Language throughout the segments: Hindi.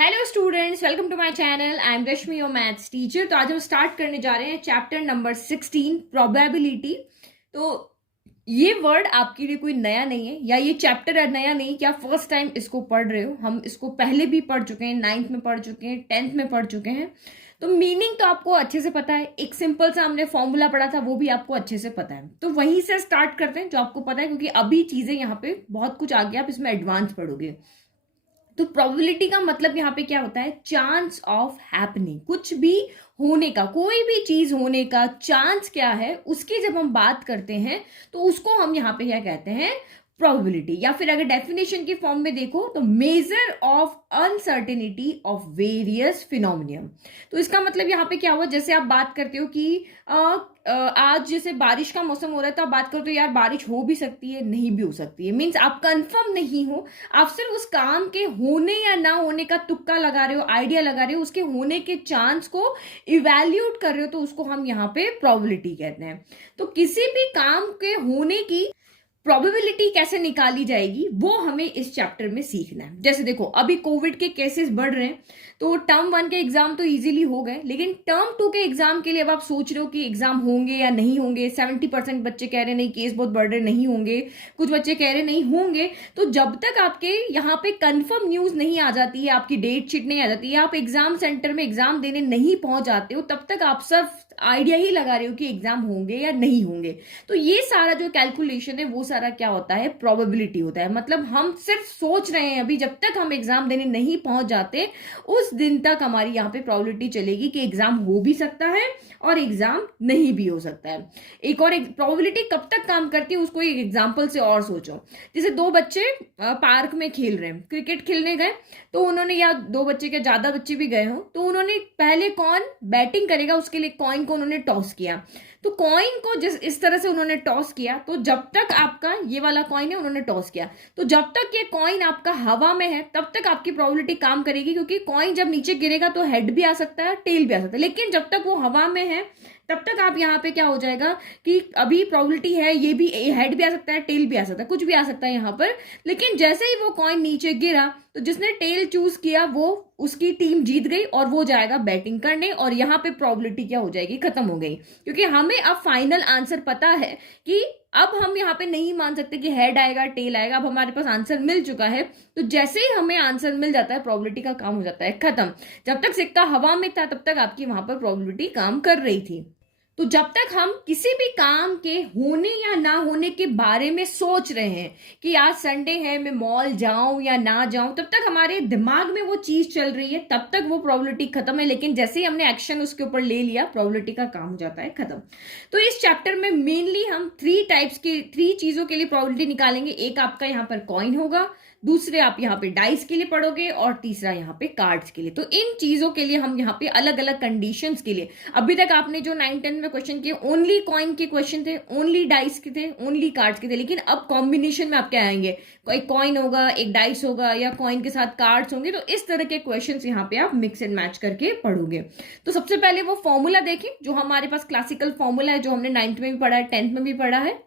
Hello students, welcome to my channel. I am Rashmi, your maths teacher. तो आज हम स्टार्ट करने जा रहे हैं चैप्टर नंबर 16, प्रोबेबिलिटी। तो ये वर्ड आपके लिए कोई नया नहीं है, या ये चैप्टर नया नहीं कि आप फर्स्ट टाइम इसको पढ़ रहे हो। हम इसको पहले भी पढ़ चुके हैं, 9th में पढ़ चुके हैं, 10th में पढ़ चुके हैं। तो मीनिंग तो आपको अच्छे से पता है। एक सिंपल सा हमने फॉर्मूला पढ़ा था, वो भी आपको अच्छे से पता है। तो वहीं से स्टार्ट करते हैं जो आपको पता है, क्योंकि अभी चीजें यहाँ पे बहुत कुछ आ गया, आप इसमें एडवांस पढ़ोगे। तो प्रोबेबिलिटी का मतलब यहाँ पे क्या होता है? Chance of happening. कुछ भी होने का, कोई भी चीज होने का चांस क्या है, उसकी जब हम बात करते हैं तो उसको हम यहाँ पे क्या कहते हैं? प्रोबेबिलिटी। या फिर अगर डेफिनेशन की फॉर्म में देखो तो measure of uncertainty of various phenomenon. तो इसका मतलब यहाँ पे क्या हुआ? जैसे आप बात करते हो कि आज जैसे बारिश का मौसम हो रहा है, तो आप बात करते हो यार बारिश हो भी सकती है, नहीं भी हो सकती है। मीन्स आप कंफर्म नहीं हो, आप सिर्फ उस काम के होने या ना होने का तुक्का लगा रहे हो, आइडिया लगा रहे हो, उसके होने के चांस को इवैल्यूएट कर रहे हो। तो उसको हम यहाँ पे प्रोबेबिलिटी कहते हैं। तो किसी भी काम के होने की प्रोबेबिलिटी कैसे निकाली जाएगी वो हमें इस चैप्टर में सीखना है। जैसे देखो, अभी कोविड के केसेस बढ़ रहे हैं, तो टर्म 1 के एग्जाम तो इजीली हो गए, लेकिन टर्म 2 के एग्जाम के लिए अब आप सोच रहे हो कि एग्जाम होंगे या नहीं होंगे। 70% बच्चे कह रहे नहीं, केस बहुत बढ़ रहे, नहीं होंगे। कुछ बच्चे कह रहे नहीं होंगे। तो जब तक आपके यहाँ पे कंफर्म न्यूज नहीं आ जाती है, आपकी डेट शीट नहीं आ जाती है, आप एग्जाम सेंटर में एग्जाम देने नहीं पहुंच जाते हो, तब तक आप सिर्फ आइडिया ही लगा रहे हो कि एग्जाम होंगे या नहीं होंगे। तो ये सारा जो कैलकुलेशन है वो सारा क्या होता है? प्रोबेबिलिटी होता है। मतलब हम सिर्फ सोच रहे हैं, अभी जब तक हम एग्जाम देने नहीं पहुंच जाते उस दिन तक हमारी यहाँ पे प्रोबेबिलिटी चलेगी कि एग्जाम हो भी सकता है और एग्जाम नहीं भी हो सकता है। एक और प्रोबेबिलिटी कब तक काम करती है उसको एक एग्जाम्पल से और सोचो। जैसे दो बच्चे पार्क में खेल रहे हैं, क्रिकेट खेलने गए, तो उन्होंने, या दो बच्चे क्या ज्यादा बच्चे भी गए हो, तो उन्होंने पहले कौन बैटिंग करेगा उसके लिए कॉइन को उन्होंने टॉस किया। तो कॉइन को जिस इस तरह से उन्होंने टॉस किया, तो जब तक आपका ये वाला कॉइन है उन्होंने टॉस किया, तो जब तक ये कॉइन आपका हवा में है तब तक आपकी प्रोबेबिलिटी काम करेगी, क्योंकि कॉइन जब नीचे गिरेगा तो हेड भी आ सकता है, टेल भी आ सकता है। लेकिन जब तक वो हवा में है तब तक आप यहाँ पे क्या हो जाएगा कि अभी प्रोबेबिलिटी है, ये भी हेड भी आ सकता है, टेल भी आ सकता है, कुछ भी आ सकता है यहाँ पर। लेकिन जैसे ही वो कॉइन नीचे गिरा तो जिसने टेल चूज किया वो, उसकी टीम जीत गई और वो जाएगा बैटिंग करने, और यहाँ पे प्रोबेबिलिटी क्या हो जाएगी? खत्म हो गई। क्योंकि हमें अब फाइनल आंसर पता है कि अब हम यहाँ पे नहीं मान सकते कि हेड आएगा टेल आएगा। अब हमारे पास आंसर मिल चुका है, तो जैसे ही हमें आंसर मिल जाता है प्रोबेबिलिटी का काम हो जाता है खत्म। जब तक सिक्का हवा में था तब तक आपकी वहां पर प्रोबेबिलिटी काम कर रही थी। तो जब तक हम किसी भी काम के होने या ना होने के बारे में सोच रहे हैं कि आज संडे है, मैं मॉल जाऊं या ना जाऊं, तब तक हमारे दिमाग में वो चीज चल रही है, तब तक वो प्रोबेबिलिटी खत्म है। लेकिन जैसे ही हमने एक्शन उसके ऊपर ले लिया, प्रोबेबिलिटी का काम हो जाता है खत्म। तो इस चैप्टर में मेनली हम थ्री चीजों के लिए प्रोबेबिलिटी निकालेंगे। एक आपका यहाँ पर कॉइन होगा, दूसरे आप यहाँ पे डाइस के लिए पढ़ोगे, और तीसरा यहाँ पे कार्ड्स के लिए। तो इन चीजों के लिए हम यहाँ पे अलग अलग कंडीशंस के लिए, अभी तक आपने जो 9-10 में क्वेश्चन किए ओनली कॉइन के क्वेश्चन थे, ओनली डाइस के थे, ओनली कार्ड्स के थे। लेकिन अब कॉम्बिनेशन में आप क्या आएंगे? एक कॉइन होगा, एक डाइस होगा, या कॉइन के साथ कार्ड्स होंगे। तो इस तरह के क्वेश्चन यहाँ पे आप मिक्स एंड मैच करके पढ़ोगे। तो सबसे पहले वो फॉर्मूला देखें जो हमारे पास क्लासिकल फॉर्मूला है, जो हमने 9th में भी पढ़ा है, 10th में भी पढ़ा है।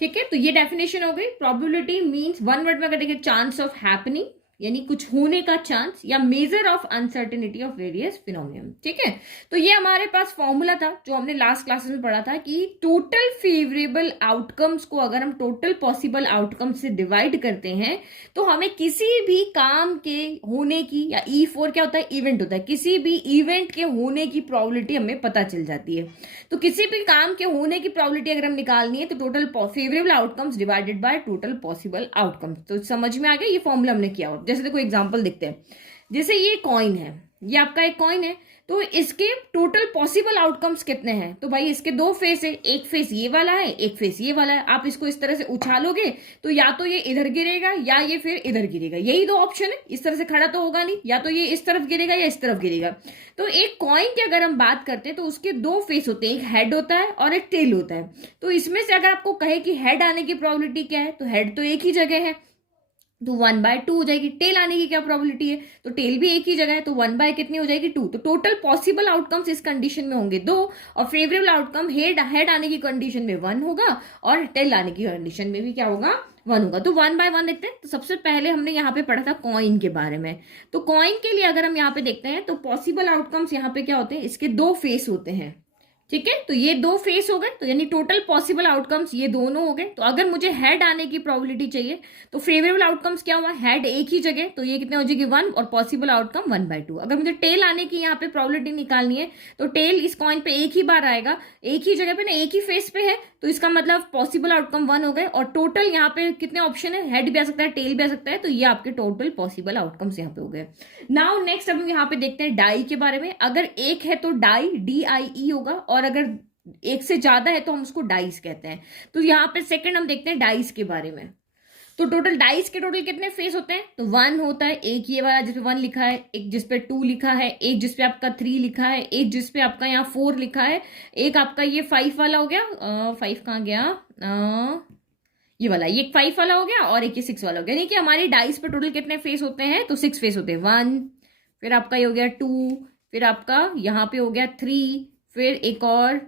ठीक है, तो ये डेफिनेशन हो गई। प्रोबेबिलिटी मींस, वन वर्ड में अगर देखिए, चांस ऑफ हैपनिंग, यानी कुछ होने का चांस, या major of uncertainty of various phenomenon. ठीक है, तो ये हमारे पास फॉर्मूला था जो हमने लास्ट क्लासेस में पढ़ा था कि टोटल फेवरेबल आउटकम्स को अगर हम टोटल पॉसिबल आउटकम्स से डिवाइड करते हैं तो हमें किसी भी काम के होने की, या E4 क्या होता है? इवेंट होता है। किसी भी इवेंट के होने की प्रोबेबिलिटी हमें पता चल जाती है। तो किसी भी काम के होने की प्रोबेबिलिटी अगर हम निकालनी है तो total favourable outcomes divided by total possible outcomes. तो समझ में आ गया? ये फॉर्मूला हमने किया। जैसे देखो एग्जांपल देखते हैं। जैसे ये कॉइन है, ये आपका एक कॉइन है, तो इसके टोटल पॉसिबल आउटकम्स कितने हैं? तो भाई इसके दो फेस है, एक फेस ये वाला है, एक फेस ये वाला है। आप इसको इस तरह से उछालोगे तो या तो ये इधर गिरेगा या ये फिर इधर गिरेगा। यही दो ऑप्शन है, इस तरह से खड़ा तो होगा नहीं, या तो ये इस तरफ गिरेगा या इस तरफ गिरेगा। तो एक कॉइन की अगर हम बात करते हैं तो उसके दो फेस होते हैं, एक हेड होता है और एक टेल होता है। तो इसमें से अगर आपको कहे कि हेड आने की प्रोबेबिलिटी क्या है, तो हेड तो एक ही जगह है, तो 1/2 हो जाएगी। टेल आने की क्या प्रोबेबिलिटी है? तो टेल भी एक ही जगह है, तो 1 कितनी हो जाएगी? 2। तो टोटल पॉसिबल आउटकम्स इस कंडीशन में होंगे 2, और फेवरेबल आउटकम हेड आने की कंडीशन में 1 होगा, और टेल आने की कंडीशन में भी क्या होगा? वन होगा। तो वन बाय वन देखते हैं। तो सबसे पहले हमने यहाँ पे पढ़ा था कॉइन के बारे में। तो कॉइन के लिए अगर हम यहाँ पे देखते हैं तो पॉसिबल आउटकम्स यहाँ पे क्या होते हैं, इसके दो फेस होते हैं। ठीक है, तो ये दो फेस हो गए, तो यानी टोटल पॉसिबल आउटकम्स ये दोनों हो गए। तो अगर मुझे हेड आने की प्रोबेबिलिटी चाहिए तो फेवरेबल आउटकम्स क्या हुआ, हेड एक ही जगह, तो ये कितने हो जाएगी 1 और पॉसिबल आउटकम 1/2। अगर मुझे टेल आने की यहाँ पे प्रोबेबिलिटी निकालनी है तो टेल इस कॉइन पे एक ही बार आएगा, एक ही जगह पे ना, एक ही फेस पे है, तो इसका मतलब पॉसिबल आउटकम 1 हो गए। और टोटल यहाँ पे कितने ऑप्शन है, हेड भी आ सकता है, टेल भी आ सकता है, तो ये आपके टोटल पॉसिबल आउटकम्स यहाँ पे हो गए। नाउ नेक्स्ट अब हम यहाँ पे देखते हैं डाई के बारे में। अगर एक है तो डाई DIE होगा, और अगर एक से ज्यादा है तो हम उसको डाइस कहते हैं। तो यहाँ पे सेकंड हम देखते हैं डाइस के बारे में। तो टोटल डाइस के टोटल कितने फेस होते हैं, तो 1 होता है, एक ये वाला जिसपे 1 लिखा है, एक जिसपे 2 लिखा है, एक जिसपे आपका 3 लिखा है, एक जिसपे आपका यहाँ 4 लिखा है, एक आपका ये 5 वाला हो गया, 5 कहाँ गया, ये वाला, ये 5 वाला हो गया, और एक ये 6 वाला हो गया। यानी कि हमारी डाइस पे टोटल कितने फेस होते हैं, तो 6 फेस होते हैं। 1, फिर आपका ये हो गया 2, फिर आपका यहाँ पे हो गया 3, फिर एक और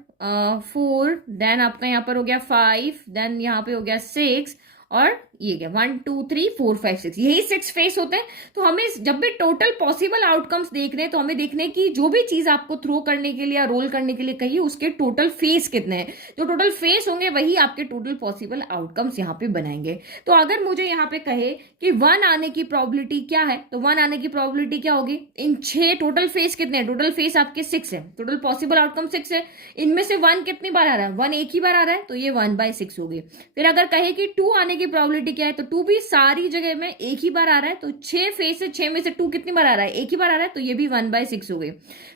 4, देन आपका यहाँ पर हो गया 5, देन यहाँ पे हो गया 6, और ये क्या 1 2 3 4 5 6, यही 6 फेस होते हैं। तो हमें जब भी टोटल पॉसिबल आउटकम्स देख रहे हैं तो हमें देखने की जो भी चीज आपको थ्रो करने के लिए या रोल करने के लिए कही उसके टोटल फेस कितने हैं, जो टोटल फेस होंगे वही आपके टोटल पॉसिबल आउटकम्स यहाँ पे बनाएंगे। तो अगर मुझे यहाँ पे कहे कि 1 आने की प्रोबेबिलिटी क्या है, तो 1 आने की प्रोबेबिलिटी क्या होगी, इन 6 टोटल फेस कितने हैं, टोटल फेस आपके 6 है, टोटल पॉसिबल आउटकम 6 है, इनमें से 1 कितनी बार आ रहा है, 1 एक ही बार आ रहा है, तो ये 1/6 होगी। फिर अगर कहे कि 2 आने की प्रोबेबिलिटी क्या है, तो 2 भी सारी जगह में एक ही बार आ रहा है, तो 6 फेस है, 6 में से 2 कितनी बार आ रहा है, एक ही बार आ रहा है, तो ये भी 1/6 हो गई।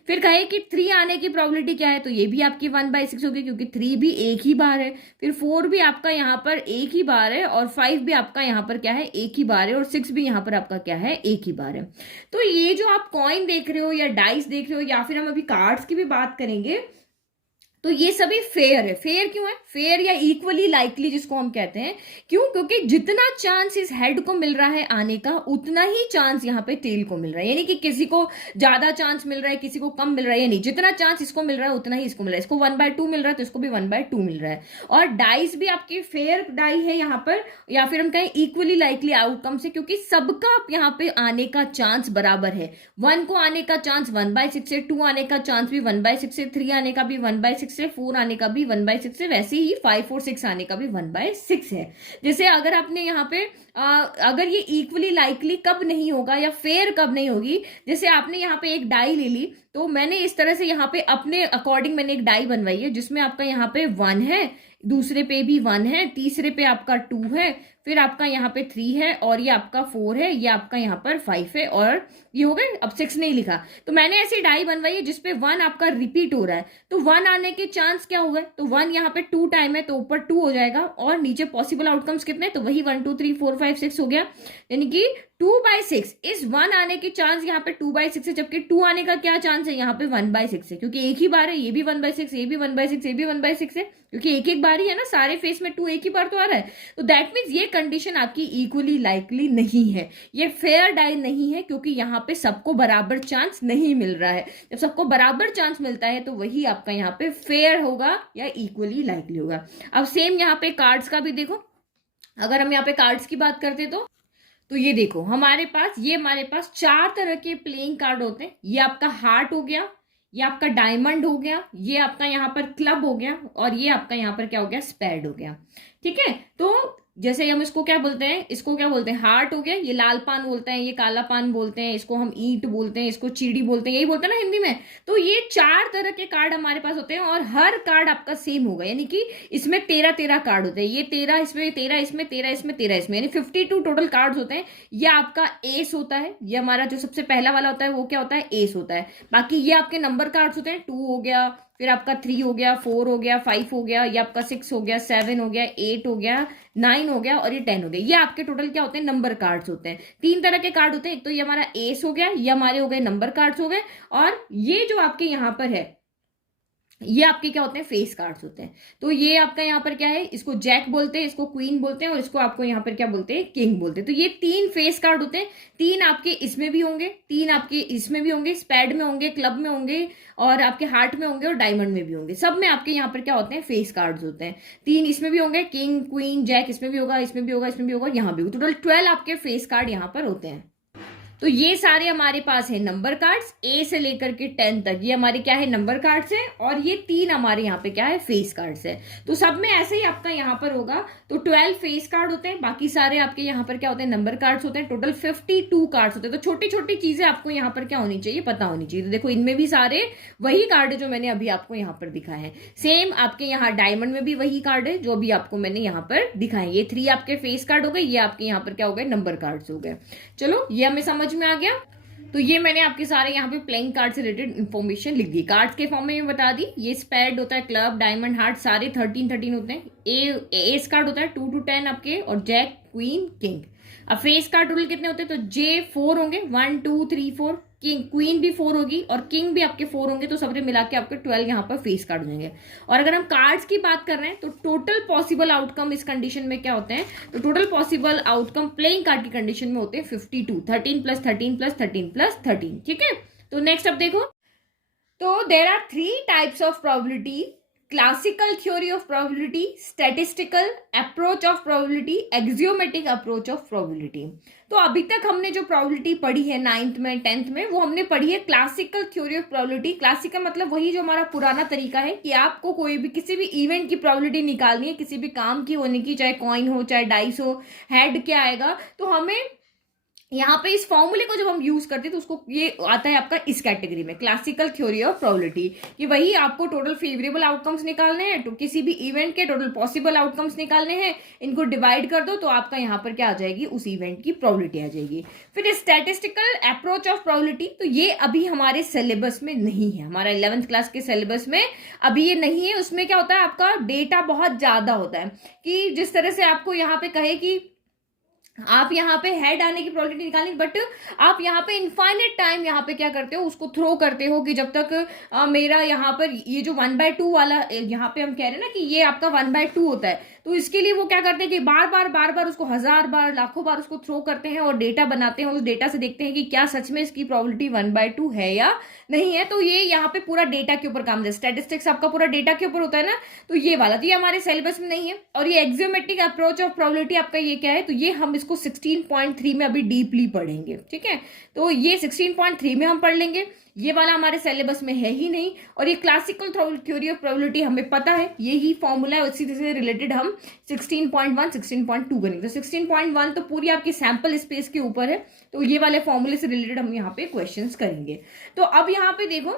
फिर कहे कि 3 आने की प्रोबेबिलिटी क्या है, तो ये भी आपकी 1/6 होगी, क्योंकि 3 भी एक ही बार है। फिर 4 भी आपका यहाँ पर एक ही बार है, और 5 भी आपका यहाँ पर क्या है, एक ही बार है, और 6 भी यहाँ पर आपका क्या है, एक ही बार है। तो ये जो आप कॉइन देख रहे हो या डाइस देख रहे हो, या फिर हम अभी कार्ड्स की भी बात करेंगे, तो ये सभी फेयर है। फेयर क्यों है, फेयर या इक्वली लाइकली जिसको हम कहते हैं, क्यों, क्योंकि जितना चांस इस हेड को मिल रहा है आने का, उतना ही चांस यहाँ पे टेल को मिल रहा है। यानी कि किसी को ज्यादा चांस मिल रहा है, किसी को कम मिल रहा है, यानी जितना चांस इसको मिल रहा है उतना ही इसको मिल रहा है। इसको 1/2 मिल रहा है तो इसको भी 1/2 मिल रहा है। और डाइस भी आपकी फेयर डाई है यहाँ पर, या फिर हम कहें इक्वली लाइकली आउटकम से, क्योंकि सबका यहाँ पे आने का चांस बराबर है। 1 को आने का चांस 1/6 है, 2 आने का चांस भी 1/6 है, 3 आने का भी 1/6 से, 4 आने का भी 1/6 है, वैसे ही 5 और 6 आने का भी 1/6 है। जैसे अगर आपने यहाँ पे अगर ये इक्वली लाइकली कब नहीं होगा या फेयर कब नहीं होगी, जैसे आपने यहाँ पे एक डाई ले ली, तो मैंने इस तरह से यहाँ पे अपने अकॉर्डिंग मैंने एक डाई बनवाई है, जिसमें आपका यहाँ पे 1 है, दूसरे पे भी 1 है, तीसरे पे आपका 2 है, फिर आपका यहाँ पे 3 है, और ये आपका 4 है, ये आपका यहाँ पर 5 है, और ये हो गए। अब 6 नहीं लिखा, तो मैंने ऐसी डाई बनवाई है जिसपे 1 आपका रिपीट हो रहा है, तो 1 आने के चांस क्या हो गए, तो 1 यहाँ पे 2 टाइम है, तो ऊपर 2 हो जाएगा, और नीचे पॉसिबल आउटकम्स कितने, तो वही 1 2 3 4 5 6 हो गया। यानी कि 2/6 इस 1 आने के चांस यहाँ पे 2/6 है, जबकि 2 आने का क्या चांस है, यहाँ पे 1/6 है, क्योंकि एक ही बार है, ये भी 1/6, ये भी 1/6, ये भी 1/6 है, क्योंकि एक एक बार ही है ना, सारे फेस में 2 एक ही बार तो आ रहा है। तो दैट मीन्स ये कंडीशन आपकी इक्वली लाइकली नहीं है, ये फेयर डाई नहीं है, क्योंकि यहाँ पे सबको बराबर चांस नहीं मिल रहा है। जब सबको बराबर चांस मिलता है तो वही आपका यहाँ पे फेयर होगा या इक्वली लाइकली होगा। अब सेम यहाँ पे कार्ड्स का भी देखो, अगर हम यहाँ पे कार्ड्स की बात करते तो ये देखो हमारे पास 4 तरह के प्लेइंग कार्ड होते हैं। ये आपका हार्ट हो गया, ये आपका डायमंड हो गया, ये आपका यहाँ पर क्लब हो गया, और ये आपका यहाँ पर क्या हो गया, स्पेड हो गया। ठीक है, तो जैसे हम इसको क्या बोलते हैं, इसको क्या बोलते हैं, हार्ट हो गया, ये लाल पान बोलते हैं, ये काला पान बोलते हैं, इसको हम ईंट बोलते हैं, इसको चीड़ी बोलते हैं, यही बोलते हैं ना हिंदी में। तो ये 4 तरह के कार्ड हमारे पास होते हैं, और हर कार्ड आपका सेम होगा, यानी कि इसमें 13 कार्ड होते हैं, ये 13 इसमें, 13 इसमें, 13 इसमें, 13 इसमें, यानी 52 टोटल कार्ड होते हैं। ये आपका एस होता है, ये हमारा जो सबसे पहला वाला होता है वो क्या होता है, एस होता है। बाकी ये आपके नंबर कार्ड्स होते हैं, 2 हो गया, फिर आपका 3 हो गया, 4 हो गया, 5 हो गया, ये आपका 6 हो गया, 7 हो गया, 8 हो गया, 9 हो गया, और ये 10 हो गया। ये आपके टोटल क्या होते हैं, नंबर कार्ड्स होते हैं। 3 तरह के कार्ड होते हैं, एक तो ये हमारा एस हो गया, ये हमारे हो गए नंबर कार्ड्स हो गए, और ये जो आपके यहाँ पर है ये आपके क्या होते हैं, फेस कार्ड्स होते हैं। तो ये आपका यहाँ पर क्या है, इसको जैक बोलते हैं, इसको क्वीन बोलते हैं, और इसको आपको यहाँ पर क्या बोलते हैं, किंग बोलते हैं। तो ये 3 फेस कार्ड होते हैं। 3 आपके इसमें भी होंगे, 3 आपके इसमें भी होंगे, स्पैड में होंगे, क्लब में होंगे, और आपके हार्ट में होंगे, और डायमंड में भी होंगे। सब में आपके यहाँ पर क्या होते हैं, फेस कार्ड्स होते हैं। 3 इसमें भी होंगे, किंग क्वीन जैक, इसमें भी होगा, इसमें भी होगा, इसमें भी होगा, यहाँ भी होगा। टोटल 12 आपके फेस कार्ड यहाँ पर होते हैं। तो ये सारे हमारे पास है नंबर कार्ड्स, ए से लेकर के 10 तक ये हमारे क्या है, नंबर कार्ड्स है, और ये 3 हमारे यहाँ पे क्या है, फेस कार्ड्स है। तो सब में ऐसे ही आपका यहाँ पर होगा। तो 12 फेस कार्ड होते हैं, बाकी सारे आपके यहाँ पर क्या होते हैं, नंबर कार्ड्स होते हैं। टोटल 52 कार्ड्स होते हैं। तो छोटी छोटी चीजें आपको यहाँ पर क्या होनी चाहिए, पता होनी चाहिए। तो देखो इनमें भी सारे वही कार्ड है जो मैंने अभी आपको यहाँ पर दिखाए हैं। सेम आपके यहाँ डायमंड में भी वही कार्ड है जो अभी आपको मैंने यहाँ पर दिखाए। ये 3 आपके फेस कार्ड हो गए, ये आपके यहाँ पर क्या हो गए, नंबर कार्ड्स हो गए। चलो ये हमें समझ में आ गया। तो ये मैंने आपके सारे यहाँ पे प्लेइंग कार्ड से रिलेटेड इन्फॉर्मेशन लिख दी, कार्ड्स के फॉर्म में बता दी। ये स्पैड होता है, क्लब, डायमंड, हार्ट, सारे 13 होते हैं। एस कार्ड होता है 2 to 10 आपके, और जैक, क्वीन, किंग। अब फेस कार्ड टोटल कितने होते हैं, तो जे 4 होंगे, 1 2 3 4। किंग क्वीन भी 4 होगी, और किंग भी आपके 4 होंगे। तो सबसे मिला के आपके 12 यहाँ पर फेस कार्ड हो जाएंगे। और अगर हम कार्ड्स की बात कर रहे हैं तो टोटल पॉसिबल आउटकम इस कंडीशन में क्या होते हैं, तो total possible outcome playing card की कंडीशन में होते हैं 52, 13 + 13 + 13 + 13। ठीक है, तो नेक्स्ट अब देखो। तो there are 3 types of probability: classical theory of probability, statistical approach of probability, axiomatic approach of probability. तो अभी तक हमने जो प्रोबेबिलिटी पढ़ी है 9th में 10th में, वो हमने पढ़ी है classical theory of probability. Classical मतलब वही जो हमारा पुराना तरीका है कि आपको कोई भी किसी भी इवेंट की प्रोबेबिलिटी निकालनी है, किसी भी काम की होने की, चाहे कॉइन हो, चाहे डाइस हो, हेड क्या आएगा। तो हमें यहाँ पे इस फॉर्मूले को जब हम यूज करते हैं तो उसको ये आता है आपका इस कैटेगरी में, क्लासिकल थ्योरी ऑफ प्रोबेबिलिटी, कि वही आपको टोटल फेवरेबल आउटकम्स निकालने हैं, तो किसी भी इवेंट के टोटल पॉसिबल आउटकम्स निकालने हैं, इनको डिवाइड कर दो तो आपका यहाँ पर क्या आ जाएगी, उस इवेंट की प्रोबेबिलिटी आ जाएगी। फिर स्टैटिस्टिकल अप्रोच ऑफ प्रोबेबिलिटी, तो ये अभी हमारे सिलेबस में नहीं है, हमारा 11th क्लास के सिलेबस में अभी ये नहीं है। उसमें क्या होता है, आपका डेटा बहुत ज्यादा होता है, कि जिस तरह से आपको यहाँ पे कहे कि आप यहाँ पे हेड आने की प्रोबेबिलिटी निकालनी, बट आप यहाँ पे इनफाइनेट टाइम यहाँ पे क्या करते हो, उसको थ्रो करते हो कि जब तक मेरा यहाँ पर ये जो 1/2 वाला यहाँ पे हम कह रहे हैं ना कि ये आपका 1/2 होता है, तो इसके लिए वो क्या करते हैं कि बार बार उसको 1000 बार, लाखों बार उसको थ्रो करते हैं और डेटा बनाते हैं। उस डेटा से देखते हैं कि क्या सच में इसकी प्रोबेबिलिटी 1/2 है या नहीं है। तो ये यहाँ पे पूरा डेटा के ऊपर काम है, स्टैटिस्टिक्स आपका पूरा डेटा के ऊपर होता है ना, तो ये वाला तो ये हमारे सिलेबस में नहीं है। और ये एक्सियोमेट्रिक अप्रोच ऑफ प्रोबेबिलिटी आपका ये क्या है, तो ये हम इसको 16.3 में अभी डीपली पढ़ेंगे। ठीक है, तो ये 16.3 में हम पढ़ लेंगे, ये वाला हमारे सिलेबस में है ही नहीं। और ये क्लासिकल थ्योरी ऑफ प्रोबेबिलिटी हमें पता है, यही फॉर्मूला है, उसी से रिलेटेड हम 16.1 16.2 करेंगे। तो 16.1 तो पूरी आपकी सैंपल स्पेस के ऊपर है, तो ये वाले फॉर्मूले से रिलेटेड हम यहाँ पे क्वेश्चंस करेंगे। तो अब यहाँ पे देखो,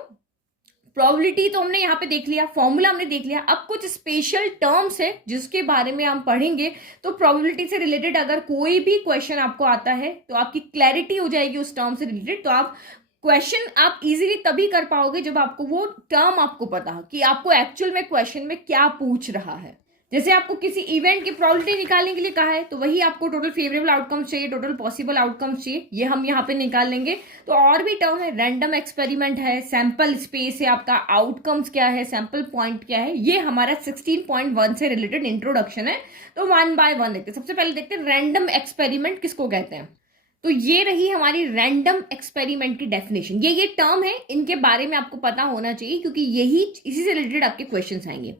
प्रोबेबिलिटी तो हमने यहाँ पे देख लिया, फॉर्मूला हमने देख लिया। अब कुछ स्पेशल टर्म्स है जिसके बारे में हम पढ़ेंगे। तो प्रोबेबिलिटी से रिलेटेड अगर कोई भी क्वेश्चन आपको आता है तो आपकी क्लैरिटी हो जाएगी उस टर्म से रिलेटेड। तो आप क्वेश्चन आप इजीली तभी कर पाओगे जब आपको वो टर्म आपको पता हो कि आपको एक्चुअल में क्वेश्चन में क्या पूछ रहा है। जैसे आपको किसी इवेंट की प्रोबेबिलिटी निकालने के लिए कहा है, तो वही आपको टोटल फेवरेबल आउटकम्स चाहिए, टोटल पॉसिबल आउटकम्स चाहिए, ये हम यहाँ पे निकाल लेंगे। तो और भी टर्म है, रैंडम एक्सपेरिमेंट है, सैंपल स्पेस है, आपका आउटकम्स क्या है, सैंपल पॉइंट क्या है, ये हमारा 16.1 से रिलेटेड इंट्रोडक्शन है। तो 1 by 1 देखते हैं। सबसे पहले देखते हैं रैंडम एक्सपेरिमेंट किसको कहते हैं। तो ये रही हमारी रैंडम एक्सपेरिमेंट की डेफिनेशन। ये टर्म है, इनके बारे में आपको पता होना चाहिए क्योंकि यही इसी से रिलेटेड आपके क्वेश्चंस आएंगे।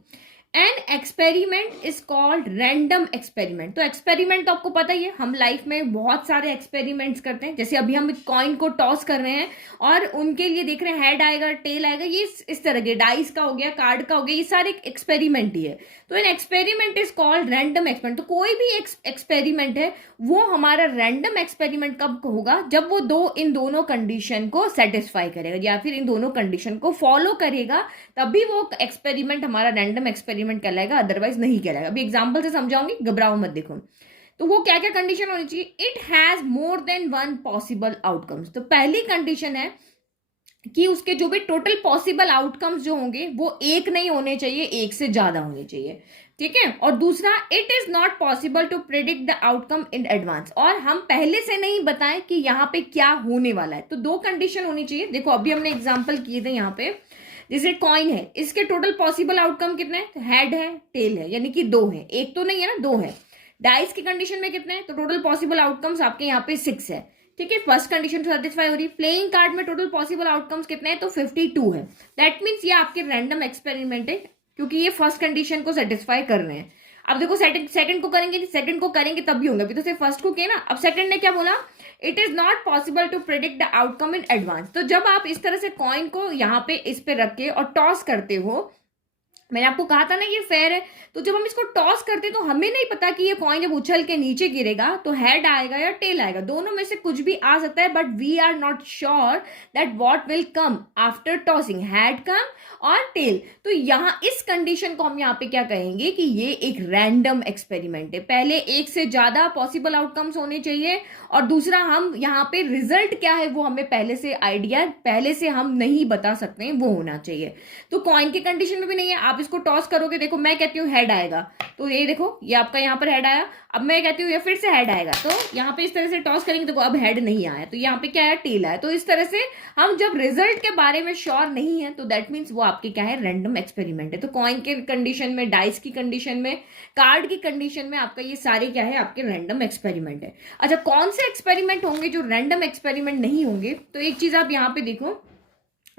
An experiment is called random experiment. तो एक्सपेरिमेंट तो आपको पता ही है, हम लाइफ में बहुत सारे एक्सपेरिमेंट्स करते हैं। जैसे अभी हम एक कॉइन को टॉस कर रहे हैं और उनके लिए देख रहे हैं हेड आएगा, टेल आएगा, ये इस तरह के डाइस का हो गया, कार्ड का हो गया, ये सारे एक्सपेरिमेंट ही है। तो an experiment is called random experiment. तो कोई भी एक्सपेरिमेंट है वो हमारा रैंडम एक्सपेरिमेंट कब होगा, जब वो इन दोनों कंडीशन को सेटिस्फाई करेगा या फिर इन दोनों कंडीशन को फॉलो करेगा, तभी वो एक्सपेरिमेंट हमारा रैंडम एक्सपेरिमेंट कहलाएगा, अदरवाइज नहीं कहलाएगा। अभी एग्जांपल से समझाऊंगी, घबराओ मत। देखो तो वो क्या क्या कंडीशन होनी चाहिए, it has more than 1 possible outcomes. तो पहली कंडीशन है कि उसके जो भी टोटल पॉसिबल आउटकम्स जो होंगे वो एक नहीं होने चाहिए, एक से ज्यादा होने चाहिए। ठीक है, और दूसरा, it is not possible to predict the outcome in advance, और हम पहले से नहीं बताएं कि यहाँ पे क्या होने वाला है। तो 2 कंडीशन होनी चाहिए। देखो अभी हमने एग्जांपल किए थे यहाँ पे, जैसे कॉइन है, इसके टोटल पॉसिबल आउटकम कितने हैं? तो हेड है, टेल है, यानी कि 2 है, एक तो नहीं है ना, 2 है। डाइस की कंडीशन में कितने हैं? तो टोटल पॉसिबल आउटकम्स आपके यहाँ पे 6 है। ठीक है, फर्स्ट कंडीशन सेटिस्फाई हो रही है। प्लेइंग कार्ड में टोटल पॉसिबल आउटकम्स कितने हैं? तो 52 है। दैट मीन्स ये आपके रैंडम एक्सपेरिमेंट है, क्योंकि ये फर्स्ट कंडीशन को सेटिस्फाई कर रहे हैं। अब देखो सेकंड को करेंगे, सेकंड को करेंगे तब भी होंगे, अभी तो सिर्फ फर्स्ट को किया ना। अब सेकंड ने क्या बोला? It is not possible to predict the outcome in advance. तो जब आप इस तरह से कॉइन को यहाँ पे इस पे रख के और टॉस करते हो, मैंने आपको कहा था ना ये फेयर है, तो जब हम इसको टॉस करते हैं तो हमें नहीं पता कि ये कॉइन जब उछल के नीचे गिरेगा तो हेड आएगा या टेल आएगा, दोनों में से कुछ भी आ सकता है, but we are not sure that what will come after tossing, head come और टेल। तो यहाँ इस कंडीशन को हम यहाँ पे क्या कहेंगे कि ये एक रैंडम एक्सपेरिमेंट है। पहले एक से ज्यादा पॉसिबल आउटकम्स होने चाहिए, और दूसरा हम यहाँ पे रिजल्ट क्या है वो हमें पहले से आइडिया, पहले से हम नहीं बता सकते हैं, वो होना चाहिए। तो कॉइन की कंडीशन में भी नहीं है। आप इसको टॉस करोगे, देखो मैं कहती हूँ हेड आएगा, तो ये देखो ये आपका यहाँ पर हेड आया। अब मैं कहती हूँ ये फिर से हेड आएगा, तो यहाँ पे इस तरह से टॉस करेंगे, देखो अब हेड नहीं आया, तो यहाँ पे क्या है? टेल आया। तो इस तरह से हम जब रिजल्ट के बारे में श्योर नहीं है तो दैट मीन्स वो आपके क्या है? रैंडम एक्सपेरिमेंट है। तो कॉइन के कंडीशन में, डाइस की कंडीशन में, कार्ड की कंडीशन में आपका ये सारे क्या है? आपके रैंडम एक्सपेरिमेंट है। अच्छा, कौन से एक्सपेरिमेंट होंगे जो रैंडम एक्सपेरिमेंट नहीं होंगे? तो एक चीज आप यहाँ पे देखो,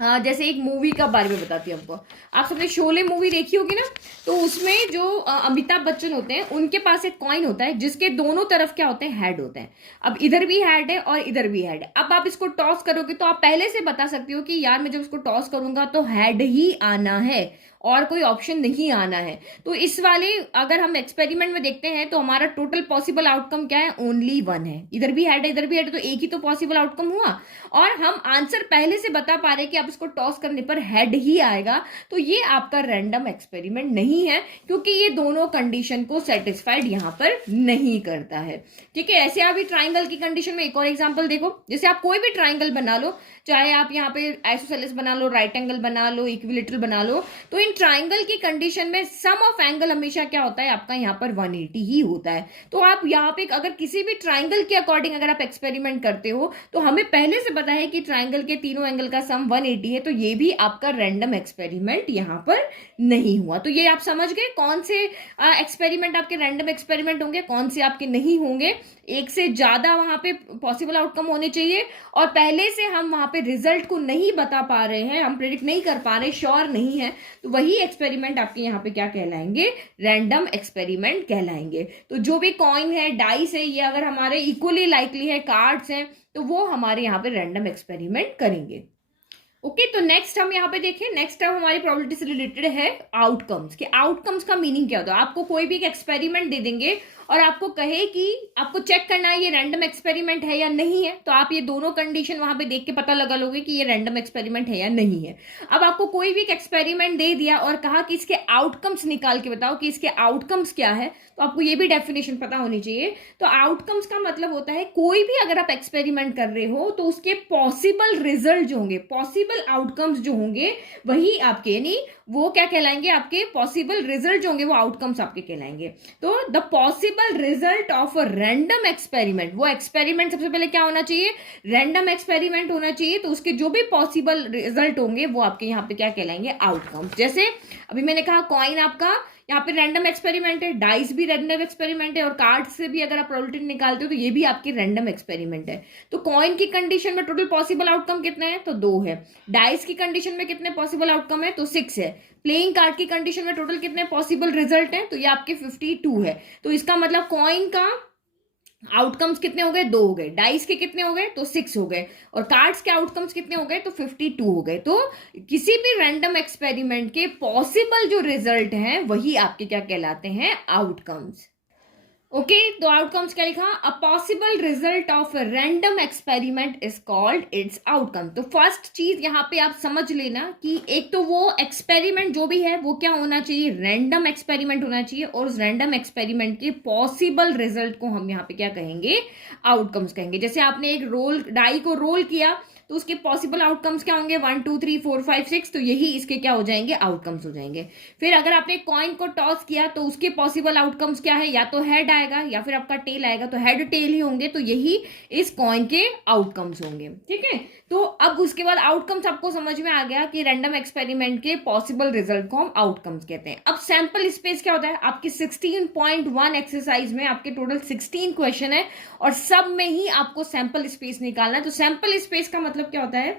जैसे एक मूवी का बारे में बताती हूँ आपको। आप सबने शोले मूवी देखी होगी ना, तो उसमें जो अमिताभ बच्चन होते हैं उनके पास एक कॉइन होता है जिसके दोनों तरफ क्या होते हैं? हेड होते हैं। अब इधर भी हेड है और इधर भी हेड है। अब आप इसको टॉस करोगे तो आप पहले से बता सकते हो कि यार मैं जब इसको टॉस करूंगा तो हेड ही आना है और कोई ऑप्शन नहीं आना है। तो इस वाले अगर हम एक्सपेरिमेंट में देखते हैं तो हमारा टोटल पॉसिबल आउटकम क्या है? ओनली 1 है। इधर भी हेड है, इधर भी हेड है, तो एक ही तो पॉसिबल आउटकम हुआ, और हम आंसर पहले से बता पा रहे हैं कि आप इसको टॉस करने पर हेड ही आएगा। तो ये आपका रैंडम एक्सपेरिमेंट नहीं है, क्योंकि ये दोनों कंडीशन को सेटिस्फाइड यहां पर नहीं करता है। ठीक है, ऐसे आप ट्राइंगल की कंडीशन में एक और एग्जांपल देखो। जैसे आप कोई भी ट्राइंगल बना लो, चाहे आप यहाँ पे आइसोसेलेस बना लो, राइट एंगल बना लो, इक्विलेटरल बना लो, तो इन ट्राइंगल की कंडीशन में सम ऑफ एंगल हमेशा क्या होता है? आपका यहाँ पर 180 ही होता है। तो आप यहाँ पे अगर किसी भी ट्राइंगल के अकॉर्डिंग अगर आप एक्सपेरिमेंट करते हो तो हमें पहले से पता है कि ट्राइंगल के तीनों एंगल का सम 180 है, तो ये भी आपका रैंडम एक्सपेरिमेंट यहाँ पर नहीं हुआ। तो ये आप समझ गए कौन से एक्सपेरिमेंट आपके रैंडम एक्सपेरिमेंट होंगे, कौन से आपके नहीं होंगे। एक से ज्यादा वहां पे पॉसिबल आउटकम होने चाहिए, और पहले से हम वहां पे रिजल्ट को नहीं बता पा रहे हैं, हम प्रेडिक्ट नहीं कर पा रहे, श्योर नहीं है, तो वही एक्सपेरिमेंट आपके यहाँ पे क्या कहलाएंगे? रैंडम एक्सपेरिमेंट कहलाएंगे। तो जो भी कॉइन है, डाइस है, ये अगर हमारे इक्वली लाइकली है, कार्ड्स हैं, तो वो हमारे यहाँ पे रैंडम एक्सपेरिमेंट करेंगे। ओके, तो नेक्स्ट हम यहाँ पे देखें, नेक्स्ट अब हमारी प्रोबेबिलिटी से रिलेटेड है आउटकम्स के। आउटकम्स का मीनिंग क्या होता है? आपको कोई भी एक एक्सपेरिमेंट दे देंगे और आपको कहे कि आपको चेक करना है ये रैंडम एक्सपेरिमेंट है या नहीं है, तो आप ये दोनों कंडीशन वहां पे देख के पता लगा लोगे कि ये रैंडम एक्सपेरिमेंट है या नहीं है। अब आपको कोई भी एक एक्सपेरिमेंट दे दिया और कहा कि इसके आउटकम्स निकाल के बताओ कि इसके आउटकम्स क्या है, तो आपको ये भी डेफिनेशन पता होनी चाहिए। तो आउटकम्स का मतलब होता है कोई भी अगर आप एक्सपेरिमेंट कर रहे हो तो उसके पॉसिबल रिजल्ट जो होंगे, पॉसिबल आउटकम्स जो होंगे, वही आपके, यानी वो क्या कहलाएंगे? आपके पॉसिबल रिजल्ट जो होंगे वो आउटकम्स आपके कहलाएंगे। तो the possible result of a random experiment, वो एक्सपेरिमेंट सबसे पहले क्या होना चाहिए? रैंडम एक्सपेरिमेंट होना चाहिए। तो उसके जो भी पॉसिबल रिजल्ट होंगे वो आपके यहाँ पे क्या कहलाएंगे? आउटकम्स। जैसे अभी मैंने कहा कॉइन आपका यहाँ पे रैंडम एक्सपेरिमेंट है, डाइस भी रैंडम एक्सपेरिमेंट है, और कार्ड से भी अगर आप प्रोबेबिलिटी निकालते हो तो ये भी आपकी रैंडम एक्सपेरिमेंट है। तो कॉइन की कंडीशन में टोटल पॉसिबल आउटकम कितने हैं? तो 2 है। डाइस की कंडीशन में कितने पॉसिबल आउटकम है? तो 6 है। प्लेइंग कार्ड की कंडीशन में टोटल कितने पॉसिबल रिजल्ट हैं? तो ये आपके 52 है। तो इसका मतलब कॉइन का आउटकम्स कितने हो गए? 2 हो गए। डाइस के कितने हो गए? तो 6 हो गए। और कार्ड्स के आउटकम्स कितने हो गए? तो 52 हो गए। तो किसी भी रैंडम एक्सपेरिमेंट के पॉसिबल जो रिजल्ट हैं वही आपके क्या कहलाते हैं? आउटकम्स। ओके, तो आउटकम्स क्या लिखा? A possible result of a random experiment is called its outcome. तो फर्स्ट चीज यहाँ पे आप समझ लेना कि एक तो वो एक्सपेरिमेंट जो भी है वो क्या होना चाहिए? रैंडम एक्सपेरिमेंट होना चाहिए, और उस रैंडम एक्सपेरिमेंट के पॉसिबल रिजल्ट को हम यहाँ पे क्या कहेंगे? आउटकम्स कहेंगे। जैसे आपने एक डाई को रोल किया, तो उसके पॉसिबल आउटकम्स क्या होंगे, 1 2 3 4 5 6, तो यही इसके क्या हो जाएंगे, आउटकम्स हो जाएंगे। फिर अगर आपने कॉइन को टॉस किया तो उसके पॉसिबल आउटकम्स क्या है, या तो हेड आएगा या फिर आपका टेल आएगा, तो हेड टेल ही होंगे, तो यही इस कॉइन के आउटकम्स होंगे। ठीक है, तो अब उसके बाद आउटकम्स आपको समझ में आ गया कि रैंडम एक्सपेरिमेंट के पॉसिबल रिजल्ट को हम आउटकम्स कहते हैं। अब सैंपल स्पेस क्या होता है, आपकी 16.1 एक्सरसाइज में आपके टोटल 16 क्वेश्चन है और सब में ही आपको सैंपल स्पेस निकालना है। तो सैंपल स्पेस का मतलब क्या होता है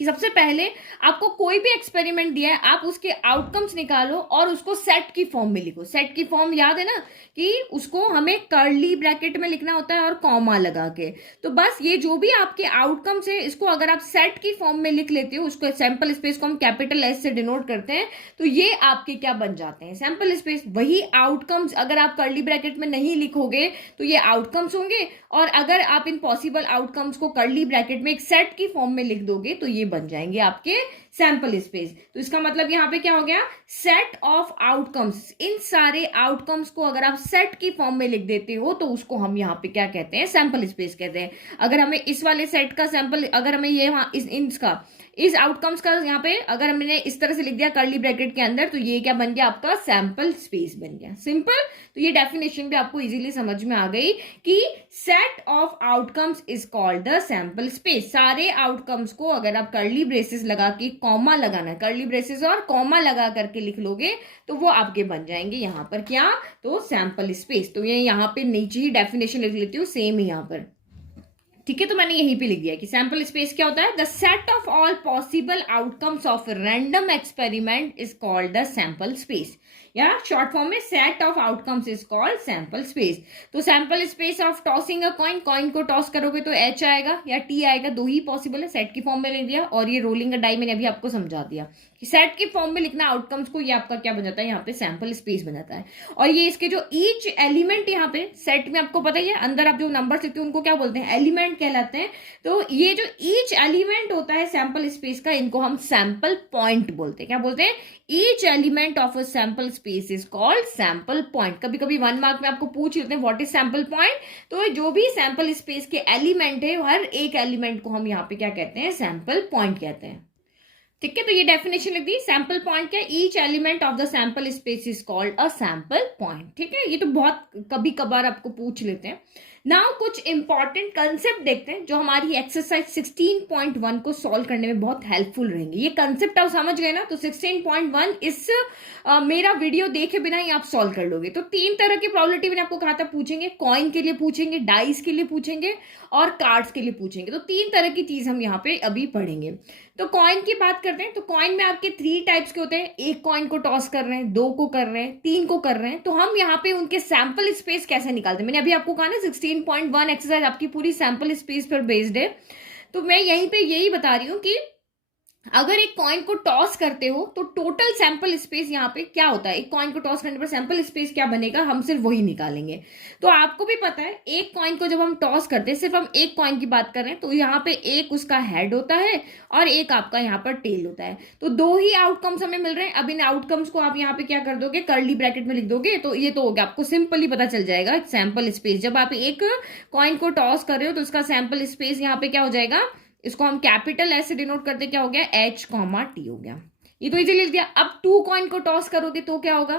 कि सबसे पहले आपको कोई भी एक्सपेरिमेंट दिया है, आप उसके आउटकम्स निकालो और उसको सेट की फॉर्म में लिखो। सेट की फॉर्म याद है ना कि उसको हमें कर्ली ब्रैकेट में लिखना होता है और कॉमा लगा के। तो बस ये जो भी आपके आउटकम्स है, इसको अगर आप सेट की फॉर्म में लिख लेते हो, उसको सैंपल स्पेस को हम कैपिटल एस से डिनोट करते हैं, तो ये आपके क्या बन जाते हैं, सैंपल स्पेस। वही आउटकम्स अगर आप कर्ली ब्रैकेट में नहीं लिखोगे तो ये आउटकम्स होंगे, और अगर आप इन पॉसिबल आउटकम्स को कर्ली ब्रैकेट में एक सेट की फॉर्म में लिख दोगे तो ये बन जाएंगे आपके सैंपल स्पेस। तो इसका मतलब यहां पे क्या हो गया, सेट ऑफ आउटकम्स। इन सारे आउटकम्स को अगर आप सेट की फॉर्म में लिख देते हो तो उसको हम यहां पे क्या कहते हैं, सैंपल स्पेस कहते हैं। अगर हमें इस वाले सेट का सैंपल, अगर हमें ये इस आउटकम्स का यहाँ पे अगर हमने इस तरह से लिख दिया कर्ली ब्रैकेट के अंदर, तो ये क्या बन गया, आपका सैंपल स्पेस बन गया। सिंपल। तो ये डेफिनेशन भी आपको इजीली समझ में आ गई कि set of outcomes is called the sample space. सारे आउटकम्स को अगर आप कर्ली ब्रेसेस लगा के कॉमा लगाना, कर्ली ब्रेसेस और कॉमा लगा करके लिख लोगे तो वो आपके बन जाएंगे यहाँ पर क्या, तो सैंपल स्पेस। तो ये यहाँ पे नीचे ही डेफिनेशन लिख लेती हूँ, सेम ही यहाँ पर। ठीक है, तो मैंने यहीं पे लिख दिया कि सैंपल स्पेस क्या होता है, the set of all possible outcomes of random experiment is called the sample space, या शॉर्ट फॉर्म में set of outcomes is called sample space. तो sample space of tossing a coin, coin को टॉस करोगे तो एच आएगा या टी आएगा, दो ही पॉसिबल है, सेट की फॉर्म में लिख दिया। और ये रोलिंग अ डाई मैंने अभी आपको समझा दिया कि सेट की फॉर्म में लिखना आउटकम्स को, ये आपका क्या बन जाता है, यहाँ पे सैंपल स्पेस बन जाता है। और ये इसके जो ईच एलिमेंट यहाँ पे सेट में आपको पता ही है, अंदर आप जो नंबर लिखते हो उनको क्या बोलते हैं, एलिमेंट कहलाते हैं। तो ये जो ईच एलिमेंट होता है सैंपल स्पेस का, इनको हम सैंपल पॉइंट बोलते हैं। क्या बोलते हैं, each element of a sample space is called sample point. कभी कभी 1 मार्क में आपको पूछ लेते हैं व्हाट इज सैंपल पॉइंट, तो जो भी सैंपल स्पेस के एलिमेंट है, हर एक एलिमेंट को हम यहाँ पे क्या कहते हैं, सैंपल पॉइंट कहते हैं। ठीक है, तो ये डेफिनेशन लिख दी, सैंपल पॉइंट क्या, each element of the sample space is called a sample point. ठीक है, ये तो बहुत कभी कभार आपको पूछ लेते हैं। नाउ कुछ इंपॉर्टेंट कंसेप्ट देखते हैं जो हमारी एक्सरसाइज 16.1 को सॉल्व करने में बहुत हेल्पफुल रहेंगे। ये कंसेप्ट आप समझ गए ना, तो 16.1 इस मेरा वीडियो देखे बिना ही आप सॉल्व कर लोगे। तो 3 तरह की प्रोबेबिलिटी मैंने आपको कहा था पूछेंगे, कॉइन के लिए पूछेंगे, डाइस के लिए पूछेंगे और कार्ड्स के लिए पूछेंगे। तो 3 तरह की चीज हम यहाँ पे अभी पढ़ेंगे। तो कॉइन की बात करते हैं, तो कॉइन में आपके 3 टाइप्स के होते हैं, एक कॉइन को टॉस कर रहे हैं, 2 को कर रहे हैं, 3 को कर रहे हैं। तो हम यहाँ पे उनके सैंपल स्पेस कैसे निकालते हैं, मैंने अभी आपको कहा ना 16.1 एक्सरसाइज आपकी पूरी सैंपल स्पेस पर बेस्ड है। तो मैं यहीं पे यही बता रही हूँ कि अगर एक कॉइन को टॉस करते हो तो टोटल सैंपल स्पेस यहाँ पे क्या होता है, एक कॉइन को टॉस करने पर सैंपल स्पेस क्या बनेगा, हम सिर्फ वही निकालेंगे। तो आपको भी पता है एक कॉइन को जब हम टॉस करते हैं, सिर्फ हम एक कॉइन की बात कर रहे हैं, तो यहाँ पे एक उसका हेड होता है और एक आपका यहाँ पर टेल होता है। तो 2 ही आउटकम्स हमें मिल रहे हैं। अब इन आउटकम्स को आप यहाँ पे क्या कर दोगे, कर्ली ब्रैकेट में लिख दोगे, तो ये तो हो गया, आपको सिंपली पता चल जाएगा सैंपल स्पेस। जब आप एक कॉइन को टॉस कर रहे हो तो उसका सैंपल स्पेस यहाँ पे क्या हो जाएगा, इसको हम कैपिटल एस से डिनोट करते, क्या हो गया, एच कॉमा टी हो गया। ये तो इजीली लिख दिया। अब 2 कॉइन को टॉस करोगे तो क्या होगा,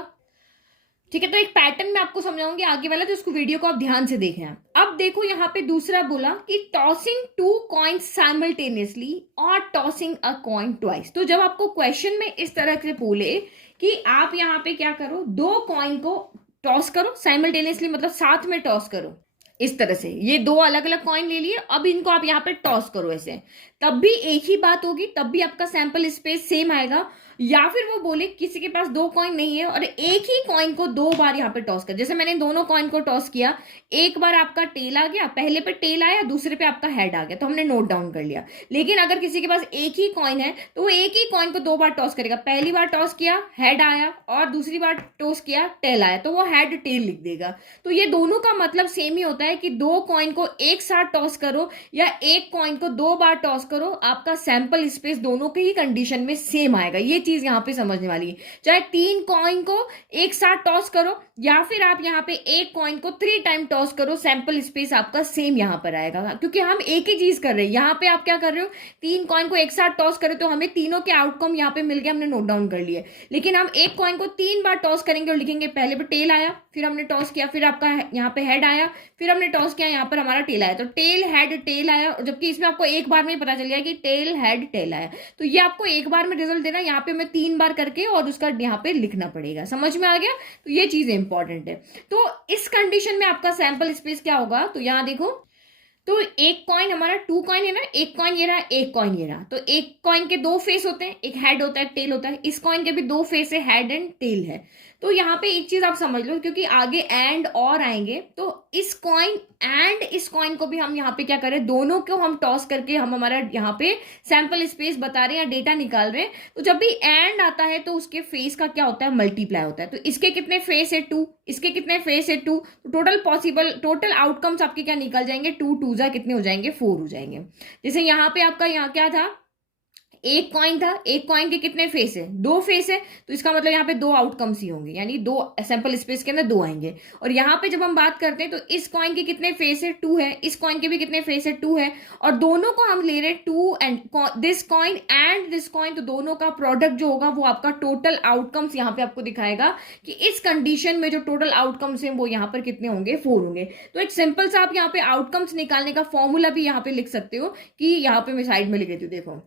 ठीक है। तो एक पैटर्न मैं आपको समझाऊंगी आगे वाला, तो इसको वीडियो को आप ध्यान से देखें। अब देखो यहाँ पे दूसरा बोला कि टॉसिंग 2 कॉइन्स साइमल्टेनियसली और टॉसिंग अ कॉइन ट्वाइस। तो जब आपको क्वेश्चन में इस तरह से बोले कि आप यहाँ पे क्या करो, 2 कॉइन को टॉस करो साइमल्टेनियसली, मतलब साथ में टॉस करो, इस तरह से ये 2 अलग अलग कॉइन ले लिए, अब इनको आप यहाँ पे टॉस करो ऐसे, तब भी एक ही बात होगी, तब भी आपका सैंपल स्पेस सेम आएगा। या फिर वो बोले किसी के पास 2 कॉइन नहीं है और एक ही कॉइन को 2 बार यहाँ पे टॉस कर, जैसे मैंने दोनों कॉइन को टॉस किया, एक बार आपका टेल आ गया, पहले पे टेल आया, दूसरे पे आपका हेड आ गया, तो हमने नोट डाउन कर लिया। लेकिन अगर किसी के पास एक ही कॉइन है तो वो एक ही कॉइन को 2 बार टॉस करेगा, पहली बार टॉस किया हेड आया और दूसरी बार टॉस किया टेल आया, तो वो हेड टेल लिख देगा। तो ये दोनों का मतलब सेम ही होता है कि 2 कॉइन को एक साथ टॉस करो या एक कॉइन को 2 बार टॉस करो, आपका सैंपल स्पेस दोनों के ही कंडीशन में सेम आएगा। ये चीज यहाँ पे समझने वाली है। चाहे 3 कॉइन को एक साथ टॉस करो या फिर आप यहाँ पे एक कॉइन को 3 टाइम टॉस करो, सैंपल स्पेस आपका सेम यहाँ पर आएगा, क्योंकि हम एक ही चीज कर रहे हैं। यहाँ पे आप क्या कर रहे हो, 3 कॉइन को एक साथ टॉस करे तो हमें तीनों के आउटकम यहाँ पे मिल गए, हमने नोट डाउन कर लिए। लेकिन हम एक कॉइन को 3 बार टॉस करेंगे और लिखेंगे पहले पे टेल आया, फिर हमने टॉस किया, फिर आपका यहाँ पे हेड आया, फिर हमने टॉस किया, यहाँ पर हमारा टेल आया। तो टेल हेड टेल आया, जबकि इसमें आपको एक बार में ही पता चल गया कि टेल हेड टेल आया। तो ये आपको एक बार में रिजल्ट देना, यहाँ पे मैं 3 बार करके और उसका यहाँ पे लिखना पड़ेगा। समझ में आ गया? तो ये चीज इंपॉर्टेंट है। तो इस कंडीशन में आपका सैंपल स्पेस क्या होगा, तो यहाँ देखो, तो एक कॉइन हमारा 2 कॉइन है ना, एक कॉइन ये रहा, एक कॉइन ये रहा। तो एक कॉइन के 2 फेस होते हैं, एक हेड होता है, टेल होता है। इस कॉइन के भी 2 फेस है, हेड एंड टेल है। तो यहाँ पे एक चीज आप समझ लो, क्योंकि आगे एंड और आएंगे, तो इस कॉइन एंड इस कॉइन को भी हम यहाँ पे क्या करें, दोनों को हम टॉस करके हम हमारा यहाँ पे सैंपल स्पेस बता रहे हैं या डेटा निकाल रहे हैं। तो जब भी एंड आता है तो उसके फेस का क्या होता है, मल्टीप्लाई होता है। तो इसके कितने फेस है, 2, इसके कितने फेस है, 2। तो टोटल आउटकम्स आपके क्या निकल जाएंगे, 2 2 जा कितने हो जाएंगे, 4 हो जाएंगे। जैसे यहाँ पे आपका यहाँ क्या था, एक कॉइन था, एक कॉइन के कितने फेस है, 2 फेस है। तो इसका मतलब यहाँ पे 2 आउटकम्स ही होंगे, यानी 2 सैंपल स्पेस के अंदर 2 आएंगे। और यहाँ पे जब हम बात करते हैं तो इस कॉइन के कितने फेस है, 2 है, इस कॉइन के भी कितने फेस है, 2 है। और दोनों को हम ले रहे हैं 2 and this coin and this coin, तो दोनों का प्रोडक्ट जो होगा वो आपका टोटल आउटकम्स यहाँ पे आपको दिखाएगा कि इस कंडीशन में जो टोटल आउटकम्स है वो यहाँ पर कितने होंगे, 4 होंगे। तो एक सिंपल सा आप यहाँ पे आउटकम्स निकालने का फॉर्मूला भी यहाँ पे लिख सकते हो, कि यहाँ पे मैं साइड में लिख देती हूँ, देखो।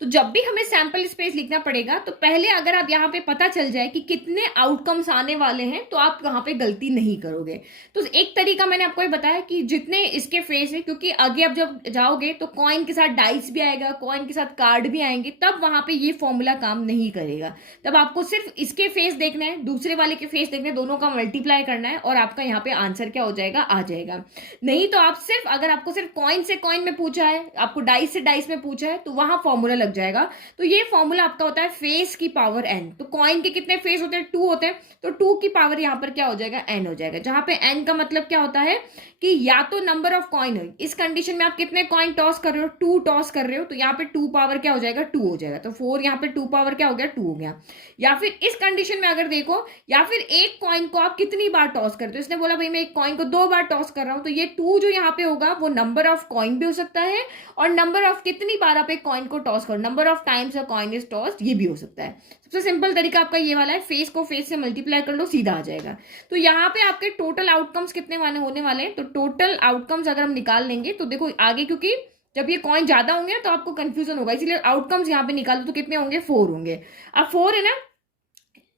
तो जब भी हमें सैंपल स्पेस लिखना पड़ेगा तो पहले अगर आप यहाँ पे पता चल जाए कि कितने आउटकम्स आने वाले हैं तो आप वहां पे गलती नहीं करोगे। तो एक तरीका मैंने आपको ये बताया कि जितने इसके फेस है, क्योंकि आगे आप जब जाओगे तो कॉइन के साथ डाइस भी आएगा, कॉइन के साथ कार्ड भी आएंगे, तब वहां पे ये फॉर्मूला काम नहीं करेगा। तब आपको सिर्फ इसके फेस देखना है, दूसरे वाले के फेस देखने, दोनों का मल्टीप्लाई करना है और आपका यहाँ पे आंसर क्या हो जाएगा, आ जाएगा। नहीं तो आप सिर्फ, अगर आपको सिर्फ कॉइन से कॉइन में पूछा है, आपको डाइस से डाइस में पूछा है, तो वहां फॉर्मूला जाएगा। तो ये फॉर्मूला आपका होता है फेस की पावर n। तो कॉइन के कितने फेस होते हैं, 2 होते हैं, तो 2 की पावर यहां पर क्या हो जाएगा, n हो जाएगा। जहां पे n का मतलब क्या होता है कि या तो नंबर ऑफ कॉइन हो, इस कंडीशन में आप कितने कॉइन टॉस कर रहे हो, 2 टॉस कर रहे हो, तो यहाँ पे 2 पावर क्या हो जाएगा, 2 हो जाएगा। तो 4 यहाँ पे 2 पावर क्या हो गया, 2 हो गया। या फिर इस कंडीशन में अगर देखो, या फिर एक कॉइन को आप कितनी बार टॉस करते हो, इसने बोला भाई मैं एक कॉइन को 2 बार टॉस कर रहा हूं, तो ये 2 जो यहाँ पे होगा वो नंबर ऑफ कॉइन भी हो सकता है, और नंबर ऑफ कितनी बार आप एक कॉइन को टॉस करो, number of times a coin is tossed, ये भी हो सकता है। सबसे सिंपल तरीका आपका ये वाला है, फेस को फेस से मल्टीप्लाई कर लो, सीधा आ जाएगा। तो यहाँ पे आपके टोटल आउटकम्स कितने होने वाले हैं, तो टोटल आउटकम्स अगर हम निकाल लेंगे तो देखो आगे, क्योंकि जब ये कॉइन ज्यादा होंगे तो आपको कंफ्यूजन होगा, इसलिए आउटकम्स यहाँ पे निकालो तो कितने होंगे, 4 होंगे। अब 4 है ना,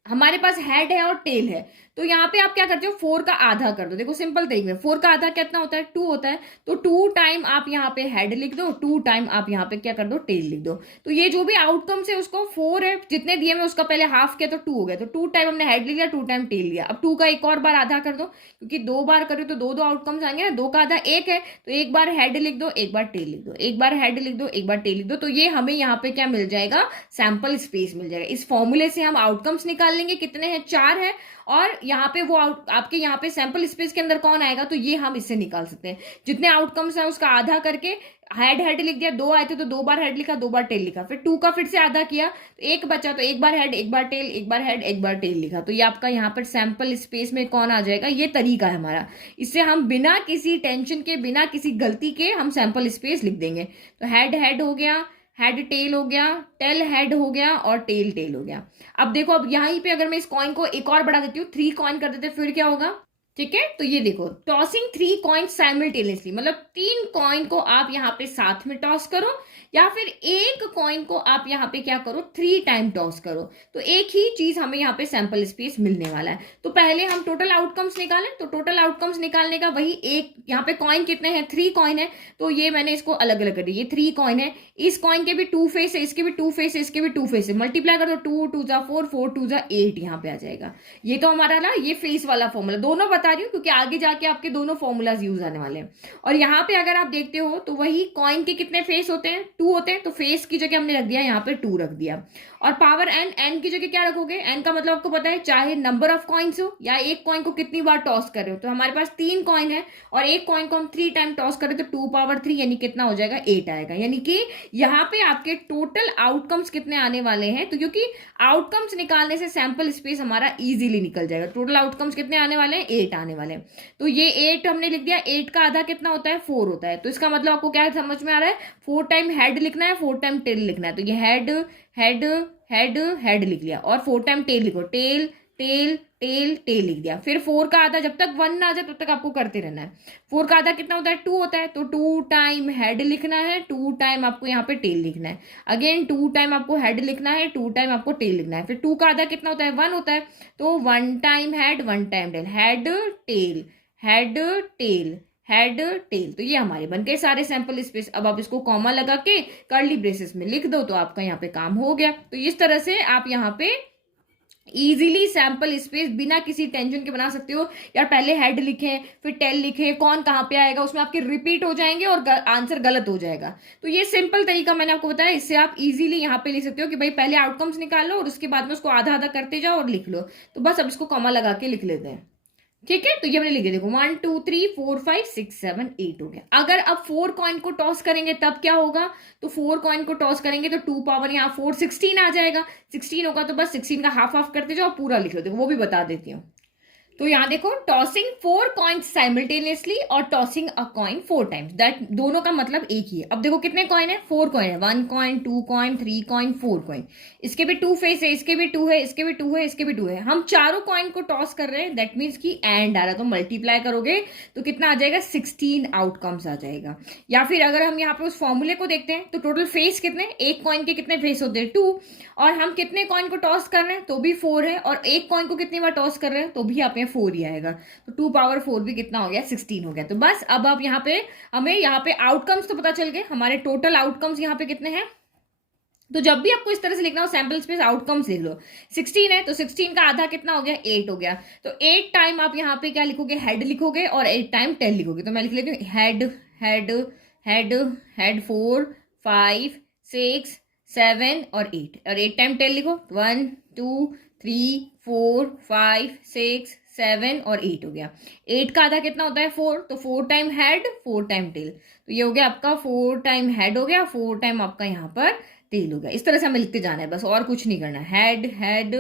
हमारे पास हेड है और टेल है, तो यहाँ पे आप क्या करते हो, 4 का आधा कर दो। देखो सिंपल तरीके में 4 का आधा कितना होता है, 2 होता है। तो 2 टाइम आप यहाँ पे हेड लिख दो, 2 टाइम आप यहाँ पे क्या कर दो, टेल लिख दो। तो ये जो भी आउटकम्स है उसको 4 है, जितने दिए मैं उसका पहले हाफ किया तो 2 हो गया। तो 2 टाइम हमने हेड लिया, 2 टाइम टेल लिया। अब 2 का एक और बार आधा कर दो, क्योंकि 2 बार करो तो 2 आउटकम्स आएंगे ना, 2 का आधा 1 है, तो एक बार हेड लिख दो, एक बार टेल लिख दो, एक बार हेड लिख दो, एक बार टेल लिख दो। तो ये हमें यहाँ पे क्या मिल जाएगा, सैंपल स्पेस मिल जाएगा। इस फॉर्मूले से हम आउटकम्स निकाल लेंगे, कितने हैं, 4 है, और यहाँ पे वो आपके यहाँ पे सैंपल स्पेस के अंदर कौन आएगा, तो ये हम इससे निकाल सकते हैं। जितने आउटकम्स है उसका आधा करके हेड लिख दिया, 2 आए थे तो 2 बार हेड लिखा, 2 बार टेल लिखा, फिर 2 का फिर से आधा किया तो 1 बचा, तो 1 बार हेड, 1 बार टेल, 1 बार हेड, 1 बार टेल लिखा। तो ये आपका यहाँ पर सैंपल स्पेस में कौन आ जाएगा, ये तरीका है हमारा। इससे हम बिना किसी टेंशन के, बिना किसी गलती के हम सैंपल स्पेस लिख देंगे। तो हेड हो गया, हेड टेल हो गया, टेल हेड हो गया, और टेल टेल हो गया। अब देखो, अब यहीं पे अगर मैं इस कॉइन को एक और बढ़ा देती हूँ, 3 कॉइन कर देते, फिर क्या होगा, ठीक है। तो ये देखो, टॉसिंग 3 कॉइन साइमल्टेनियसली, मतलब 3 कॉइन को आप यहाँ पे साथ में टॉस करो, या फिर एक कॉइन को आप यहाँ पे क्या करो, 3 टाइम टॉस करो, तो एक ही चीज हमें यहाँ पे सैंपल स्पेस मिलने वाला है। तो पहले हम टोटल आउटकम्स निकालें, तो टोटल आउटकम्स निकालने का वही एक, यहाँ पे कॉइन कितने हैं, 3 कॉइन है, तो ये मैंने इसको अलग अलग कर दिया, ये 3 कॉइन है, इस कॉइन के भी 2 फेस है, इसके भी 2 फेस है, इसके भी 2 फेस है, मल्टीप्लाई कर दो, 2 2 जा 4, 4 2 जा 8 यहाँ पे आ जाएगा। ये तो हमारा ना ये फेस वाला फॉर्मूला, दोनों बता रही हूँ क्योंकि आगे जाके आपके दोनों फॉर्मूलाज यूज आने वाले हैं। और यहाँ पे अगर आप देखते हो तो वही कॉइन के कितने फेस होते हैं, 2 होते हैं, तो फेस की जगह हमने रख दिया यहाँ पे 2 रख दिया। और पावर एन, एन की जगह क्या रखोगे, एन का मतलब आपको पता है चाहे नंबर ऑफ कॉइन्स हो या एक कॉइन को कितनी बार टॉस कर रहे हो। तो हमारे पास 3 कॉइन है और एक कॉइन को हम 3 टाइम टॉस करें तो 2 पावर 3 यानी कितना हो जाएगा, 8 आएगा। यानी कि यहाँ पे आपके टोटल आउटकम्स कितने आने वाले हैं, तो क्योंकि आउटकम्स निकालने से सैंपल स्पेस हमारा इजीली निकल जाएगा। टोटल आउटकम्स कितने आने वाले हैं, 8 आने वाले हैं। तो ये 8 हमने लिख दिया, 8 का आधा कितना होता है, 4 होता है। तो इसका मतलब आपको क्या समझ में आ रहा है, 4 टाइम हेड लिखना है, 4 टाइम टेल लिखना है। तो ये हेड हेड हेड हेड लिख लिया और 4 टाइम टेल लिखो, टेल टेल टेल टेल लिख दिया। फिर 4 का आधा जब तक 1 ना आ जाए तब तक आपको करते रहना है। 4 का आधा कितना होता है, 2 होता है। तो 2 टाइम हेड लिखना है, 2 टाइम आपको यहाँ पे टेल लिखना है। अगेन 2 टाइम आपको हेड लिखना है, 2 टाइम आपको टेल लिखना है। फिर 2 का आधा कितना होता है, 1 होता है। तो 1 time head 1 time tail, head tail head tail head tail. तो ये हमारे बन गए सारे सैंपल स्पेस। अब आप इसको कॉमा लगा के कर्ली ब्रेसेस में लिख दो तो आपका यहाँ पे काम हो गया। तो इस तरह से आप यहाँ पे इजीली सैंपल स्पेस बिना किसी टेंशन के बना सकते हो। यार पहले हेड लिखें फिर टेल लिखें, कौन कहाँ पे आएगा, उसमें आपके रिपीट हो जाएंगे और आंसर गलत हो जाएगा। तो ये सिंपल तरीका मैंने आपको बताया, इससे आप इजीली यहाँ पे लिख सकते हो कि भाई पहले आउटकम्स निकाल लो और उसके बाद में उसको आधा आधा करते जाओ और लिख लो। तो बस अब इसको कॉमा लगा के लिख लेते हैं, ठीक है। तो ये हमने लिख दिया, देखो 1 2 3 4 5 6 7 8 हो गया। अगर अब 4 कॉइन को टॉस करेंगे तब क्या होगा, तो 4 कॉइन को टॉस करेंगे तो 2 पावर यहाँ 4 16 आ जाएगा। 16 होगा तो बस 16 का हाफ हाफ करते जाओ, पूरा लिख लो। देखो वो भी बता देती हूँ। तो यहां देखो, टॉसिंग 4 कॉइन्स साइमल्टेनियसली और tossing a coin 4 times, that दोनों का मतलब एक ही है। अब देखो कितने कॉइन है, 4 कॉइन है, 1 कॉइन 2 कॉइन 3 कॉइन 4 कॉइन। इसके भी 2 फेस है, इसके भी 2 है, इसके भी 2 है, इसके भी 2 है। हम चारों कॉइन को टॉस कर रहे हैं, दैट मीन्स की एंड आ रहा है। तो मल्टीप्लाई करोगे तो कितना आ जाएगा, 16 आउटकम्स आ जाएगा। या फिर अगर हम यहाँ पे उस फॉर्मूले को देखते हैं तो टोटल फेस कितने, एक कॉइन के कितने फेस होते हैं, 2। और हम कितने कॉइन को टॉस कर रहे हैं तो भी 4 है, और एक कॉइन को कितनी बार टॉस कर रहे हैं तो भी आप यहाँ 4 ही आएगा। तो 2 पावर 4 भी कितना हो गया, 16 हो गया। तो बस अब आप यहाँ पे हमें यहाँ पे आउटकम्स तो पता चल गए, हमारे टोटल आउटकम्स यहाँ पे कितने हैं। तो जब भी आपको इस तरह से लिखना हो सैंपल स्पेस आउटकम्स लिख लो। 16 है तो 16 का आधा कितना हो गया, 8 हो गया। तो 8 टाइम आप यहाँ पे क्या लिखोगे, हेड लिखोगे और 8 टाइम टेल लिखोगे। तो मैं लिख लेती हूँ हेड हेड हेड हेड 4 5 6 7 और 8, और 8 टाइम टेल लिखो, 1 2 3 4 5 6 7 और 8 हो गया। 8 का आधा कितना होता है, 4। तो 4 टाइम हेड 4 टाइम टेल, तो ये हो गया आपका 4 टाइम हेड हो गया, 4 टाइम आपका यहाँ पर टेल हो गया। इस तरह से हमें लिखते जाना है बस, और कुछ नहीं करना। Head head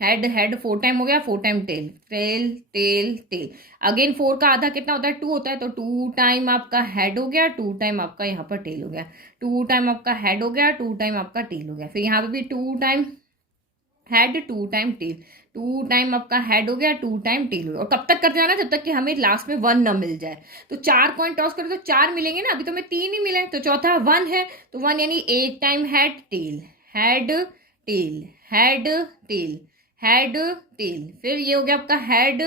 head head 4 time हो गया, 4 time tail tail tail tail. Again 4 का आधा कितना होता है, 2 होता है। तो 2 टाइम आपका हेड हो गया, 2 टाइम आपका यहाँ पर टेल हो गया। 2 टाइम आपका हेड हो गया, 2 टाइम आपका टेल हो गया। फिर यहाँ पे भी 2 time head 2 time tail, 2 time आपका हेड हो गया, 2 टाइम टेल हो गया। और कब तक करते जाना, जब तक कि हमें लास्ट में 1 ना मिल जाए। तो 4 कॉइन टॉस करो तो 4 मिलेंगे ना, अभी तो हमें 3 ही मिले। तो चौथा 1 है, तो 1 यानी 8 time head tail head tail head tail head tell. फिर ये हो गया आपका head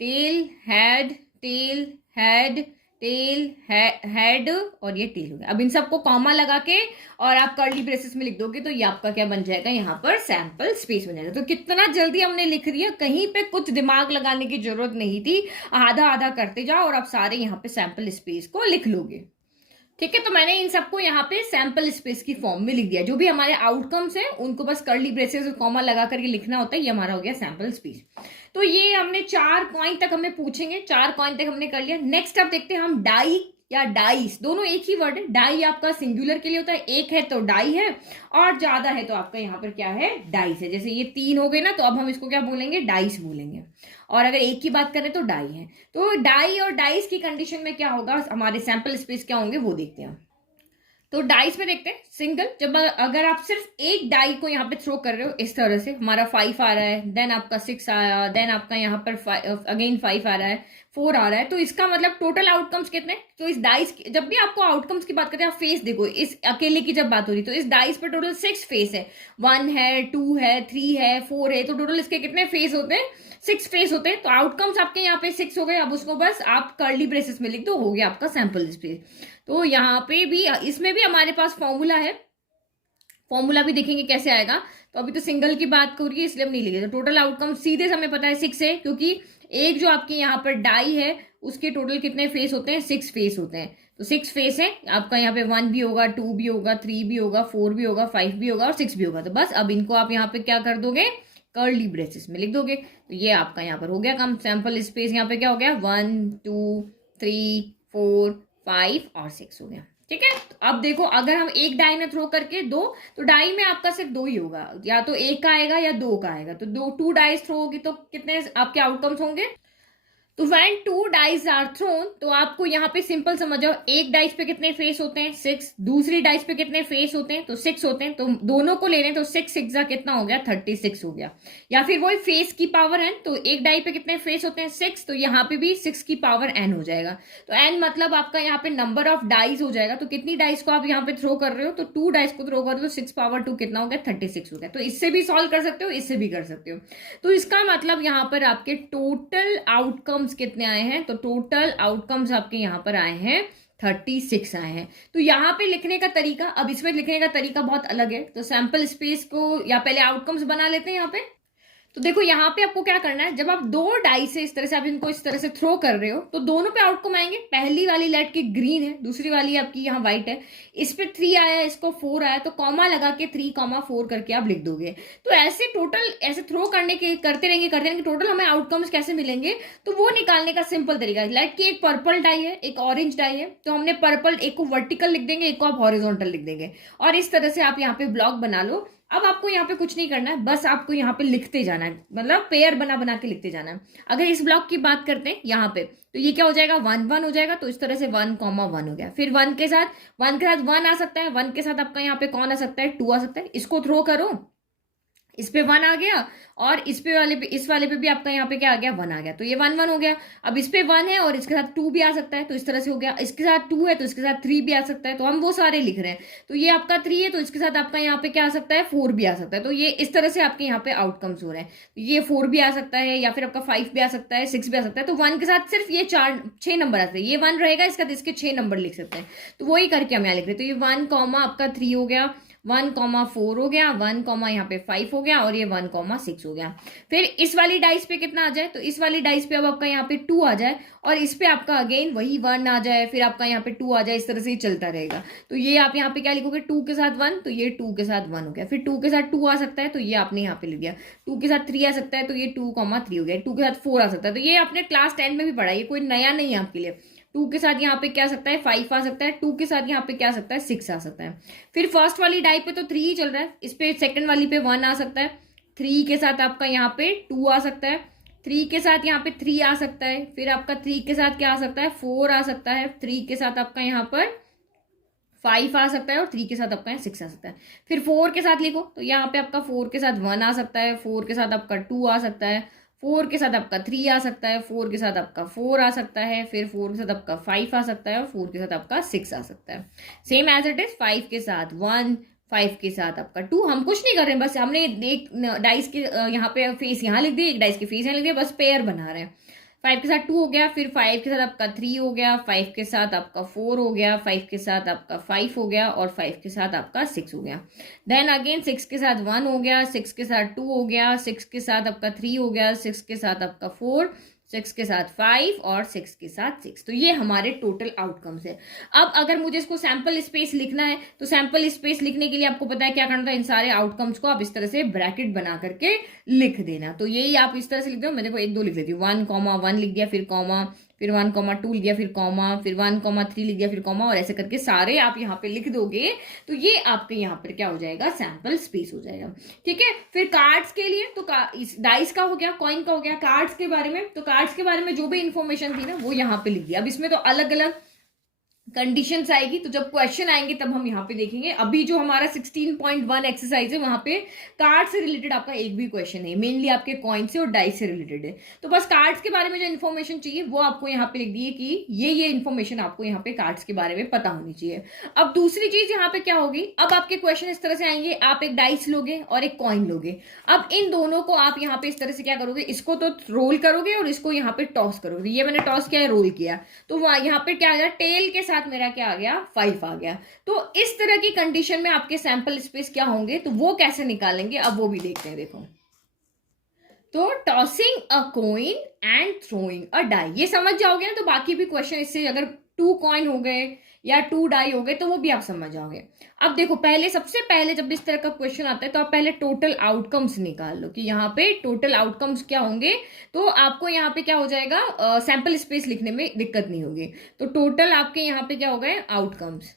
tail head tail head tail head और ये टेल हो गया। अब इन सबको कॉमा लगा के और आप कर्ली ब्रेसेस में लिख दोगे तो ये आपका क्या बन जाएगा, यहाँ पर सैंपल स्पेस बन जाएगा। तो कितना जल्दी हमने लिख दिया, कहीं पे कुछ दिमाग लगाने की जरूरत नहीं थी। आधा आधा करते जाओ और आप सारे यहाँ पे सैंपल स्पेस को लिख लोगे, ठीक है। तो मैंने इन सबको यहाँ पे सैंपल स्पेस की फॉर्म में लिख दिया। जो भी हमारे आउटकम्स हैं उनको बस कर्ली ब्रेसेस और कॉमा लगा करके लिखना होता है, ये हमारा हो गया सैंपल स्पेस। तो ये हमने 4 कॉइन तक हमें पूछेंगे, 4 कॉइन तक हमने कर लिया। नेक्स्ट अब देखते हैं हम डाई या डाइस, दोनों एक ही वर्ड है। डाई आपका सिंगुलर के लिए होता है, एक है तो डाई है और ज्यादा है तो आपका यहाँ पर क्या है, डाइस है। जैसे ये 3 हो गए ना, तो अब हम इसको क्या बोलेंगे, डाइस बोलेंगे। और अगर एक की बात करें तो डाई है। तो डाई और डाइस की कंडीशन में क्या होगा, हमारे सैंपल स्पेस क्या होंगे वो देखते हैं। तो डाइस में देखते हैं सिंगल, जब अगर आप सिर्फ एक डाई को यहाँ पे थ्रो कर रहे हो इस तरह से, हमारा 5 आ रहा है, देन आपका 6 आया, देन आपका यहाँ पर अगेन 5 आ रहा है, 4 आ रहा है, तो इसका मतलब टोटल आउटकम्स कितने। तो इस डाइस जब भी आपको आउटकम्स की बात करते हैं, आप फेस देखो, इस अकेले की जब बात हो रही तो इस डाइस पर टोटल 6 फेस है, 1 है 2 है 3 है 4 है, तो टोटल इसके कितने फेस होते हैं, 6 फेस होते हैं। तो आउटकम्स आपके यहाँ पे 6 हो गए। अब उसको बस आप कर्ली ब्रेसेस में लिख दो, हो गया आपका सैंपल स्पेस। तो यहाँ पे भी, इसमें भी हमारे पास फॉर्मूला है, फॉर्मूला भी देखेंगे कैसे आएगा। तो अभी तो सिंगल की बात करिए इसलिए हम नहीं लिखे। तो टोटल आउटकम सीधे हमें पता है 6 है, क्योंकि एक जो आपके यहाँ पर डाई है उसके टोटल कितने फेस होते हैं, 6 फेस होते हैं। तो 6 फेस है आपका, यहाँ पे 1 भी होगा, 2 भी होगा, 3 भी होगा, 4 भी होगा, 5 भी होगा और 6 भी होगा। तो बस अब इनको आप यहाँ पे क्या कर दोगे, कर्ली ब्रेसेस में लिख दोगे। तो ये आपका यहाँ पर हो गया काम। सैंपल स्पेस यहाँ पे क्या हो गया, 1 2 3 4 5 और 6 हो गया। ठीक है, तो अब देखो अगर हम एक डाई में थ्रो करके दो, तो डाई में आपका सिर्फ 2 ही होगा, या तो एक का आएगा या 2 का आएगा। तो 2 डाइस थ्रो होगी तो कितने आपके आउटकम्स होंगे। तो व्हेन 2 डाइस आर थ्रोन, तो आपको यहाँ पे सिंपल समझ जाओ, एक डाइस पे कितने फेस होते हैं, 6, दूसरी डाइस पे कितने फेस होते हैं, तो 6 होते हैं। तो दोनों को ले रहे हैं तो 6 6 कितना हो गया, 36 हो गया। या फिर वही फेस की पावर n, तो एक डाई पे कितने फेस होते हैं, 6, तो यहाँ पे भी 6 की पावर n हो जाएगा। तो n मतलब आपका यहाँ पे नंबर ऑफ डाइस हो जाएगा। तो कितनी डाइस को आप यहाँ पे थ्रो कर रहे हो, तो 2 डाइस को थ्रो कर रहे हो तो 6 पावर 2 कितना हो गया, 36 हो गया। तो इससे भी सॉल्व कर सकते हो, इससे भी कर सकते हो। तो इसका मतलब यहाँ पर आपके टोटल आउटकम्स कितने आए हैं, तो टोटल आउटकम्स आपके यहाँ पर आए हैं 36 आए हैं। तो यहाँ पे लिखने का तरीका, अब इसमें लिखने का तरीका बहुत अलग है। तो सैंपल स्पेस को या पहले आउटकम्स बना लेते हैं यहाँ पे। तो देखो यहाँ पे आपको क्या करना है, जब आप 2 डाई से इस तरह से आप इनको इस तरह से थ्रो कर रहे हो तो दोनों पे आउटकम आएंगे। पहली वाली लेट की ग्रीन है, दूसरी वाली आपकी यहाँ व्हाइट है। इस पे 3 आया, इसको 4 आया, तो कॉमा लगा के 3,4 करके आप लिख दोगे। तो ऐसे टोटल ऐसे थ्रो करने के करते रहेंगे टोटल हमें आउटकम्स कैसे मिलेंगे, तो वो निकालने का सिंपल तरीका है। लेट की एक पर्पल डाई है, एक ऑरेंज डाई है, तो हमने पर्पल एक को वर्टिकल लिख देंगे, एक को आप हॉरिजॉन्टल लिख देंगे, और इस तरह से आप यहाँ पे ब्लॉक बना लो। अब आपको यहाँ पे कुछ नहीं करना है, बस आपको यहाँ पे लिखते जाना है, मतलब पेयर बना बना के लिखते जाना है। अगर इस ब्लॉक की बात करते हैं यहाँ पे, तो ये क्या हो जाएगा, 1 1 हो जाएगा। तो इस तरह से 1,1 हो गया। फिर 1 के साथ 1 आ सकता है, 1 के साथ आपका यहाँ पे कौन आ सकता है, 2 आ सकता है। इसको थ्रो करो, इस पे 1 आ गया, और इस वाले पे भी आपका यहाँ पे क्या आ गया, 1 आ गया। तो ये 1 1 हो गया। अब इस पे 1 है और इसके साथ 2 भी आ सकता है, तो इस तरह से हो गया। इसके साथ 2 है तो इसके साथ 3 भी आ सकता है, तो हम वो सारे लिख रहे हैं। तो ये आपका 3 है तो इसके साथ आपका यहाँ पे क्या आ सकता है, 4 भी आ सकता है। तो ये इस तरह से आपके यहाँ पे आउटकम्स हो रहे हैं। तो ये 4 भी आ सकता है, या फिर आपका 5 भी आ सकता है, 6 भी आ सकता है। तो 1 के साथ सिर्फ ये 6 नंबर आते हैं। ये 1 रहेगा, इसके साथ इसके 6 नंबर लिख सकते हैं। तो वही करके हम यहाँ लिख रहे हैं। तो ये 1 आपका 3 हो गया, 1,4 हो गया, 1, यहाँ पे 5 हो गया, और ये 1,6 हो गया। फिर इस वाली डाइस पे कितना आ जाए, तो इस वाली डाइस पे अब आपका यहाँ पे 2 आ जाए, और इस पे आपका अगेन वही 1 आ जाए, फिर आपका यहाँ पे 2 आ जाए। इस तरह से ही चलता रहेगा। तो ये आप यहाँ पे क्या लिखोगे, 2 के साथ 1, तो ये 2 के साथ 1 हो गया। फिर 2 के साथ 2 आ सकता है, तो ये आपने यहाँ पे लिख दिया। 2 के साथ 3 आ सकता है, तो ये 2,3 हो गया। 2 के साथ 4 आ सकता है, तो ये आपने क्लास 10 में भी पढ़ा, ये कोई नया नहीं है आपके लिए। 2 के साथ यहाँ पे क्या आ सकता है, 5 आ सकता है। 2 के साथ यहाँ पे क्या आ सकता है, 6 आ सकता है। फिर फर्स्ट वाली डाई पे तो 3 ही चल रहा है, इस पे सेकंड वाली पे 1 आ सकता है। 3 के साथ आपका यहाँ पे 2 आ सकता है। 3 के साथ यहाँ पे 3 आ सकता है। फिर आपका 3 के साथ क्या आ सकता है, 4 आ सकता है। 3 के साथ आपका यहाँ पर 5 आ सकता है, और 3 के साथ आपका 6 आ सकता है। फिर 4 के साथ लिखो, तो यहाँ पे आपका 4 के साथ 1 आ सकता है। 4 के साथ आपका 2 आ सकता है। 4 के साथ आपका 3 आ सकता है। 4 के साथ आपका 4 आ सकता है। फिर 4 के साथ आपका 5 आ सकता है, और 4 के साथ आपका 6 आ सकता है। सेम एज इट इज, 5 के साथ 1, 5 के साथ आपका 2। हम कुछ नहीं कर रहे हैं, बस हमने एक डाइस के यहाँ पे फेस यहाँ लिख दिए, एक डाइस के फेस यहाँ लिख दिया, बस पेयर बना रहे हैं। 5 के साथ 2 हो गया, फिर 5 के साथ आपका 3 हो गया, 5 के साथ आपका 4 हो गया, 5 के साथ आपका 5 हो गया, और 5 के साथ आपका 6 हो गया। देन अगेन 6 के साथ 1 हो गया, 6 के साथ 2 हो गया, 6 के साथ आपका 3 हो गया, 6 के साथ आपका 4, 6 के साथ 5, और 6 के साथ 6। तो ये हमारे टोटल आउटकम्स है। अब अगर मुझे इसको सैंपल स्पेस लिखना है, तो सैंपल स्पेस लिखने के लिए आपको पता है क्या करना था, इन सारे आउटकम्स को आप इस तरह से ब्रैकेट बना करके लिख देना। तो यही आप इस तरह से लिख दो। मैं देखो 1 2 लिख देती हूँ, 1,1 लिख दिया, फिर कॉमा, फिर 1,2 लिख दिया, फिर कॉमा, फिर 1,3 लिख दिया, फिर कॉमा, और ऐसे करके सारे आप यहाँ पे लिख दोगे। तो ये आपके यहाँ पर क्या हो जाएगा, सैंपल स्पेस हो जाएगा। ठीक है। फिर कार्ड्स के लिए, तो इस डाइस का हो गया, कॉइन का हो गया। कार्ड्स के बारे में, तो कार्ड्स के बारे में जो भी इंफॉर्मेशन थी ना, वो यहाँ पे लिख दिया। अब इसमें तो अलग अलग कंडीशंस आएगी, तो जब क्वेश्चन आएंगे तब हम यहाँ पे देखेंगे। अभी जो हमारा 16.1 एक्सरसाइज है, वहां पे कार्ड से रिलेटेड आपका एक भी क्वेश्चन है, मेनली आपके कॉइन से और डाइस से रिलेटेड है। तो बस कार्ड्स के बारे में जो इन्फॉर्मेशन चाहिए वो आपको यहाँ पे लिख दिए कि ये इन्फॉर्मेशन आपको यहाँ पे कार्ड्स के बारे में पता होनी चाहिए। अब दूसरी चीज यहाँ पे क्या होगी, अब आपके क्वेश्चन इस तरह से आएंगे, आप एक डाइस लोगे और एक कॉइन लोगे। अब इन दोनों को आप यहाँ पे इस तरह से क्या करोगे, इसको तो रोल करोगे और इसको यहाँ पे टॉस करोगे। ये मैंने टॉस किया है, रोल किया, तो यहाँ पे क्या आ गया, टेल के साथ मेरा क्या आ गया, 5 आ गया। तो इस तरह की कंडीशन में आपके सैंपल स्पेस क्या होंगे, तो वो कैसे निकालेंगे, अब वो भी देखते हैं। देखो तो tossing a coin and throwing a die, ये समझ जाओगे ना तो बाकी भी क्वेश्चन इससे, अगर 2 कॉइन हो गए या 2 डाई हो गए तो वो भी आप समझ जाओगे। अब देखो, पहले सबसे पहले जब इस तरह का क्वेश्चन आता है तो आप पहले टोटल आउटकम्स निकाल लो कि यहाँ पे टोटल आउटकम्स क्या होंगे। तो आपको यहाँ पे क्या हो जाएगा, सैंपल स्पेस लिखने में दिक्कत नहीं होगी। तो टोटल आपके यहाँ पे क्या हो गए, आउटकम्स।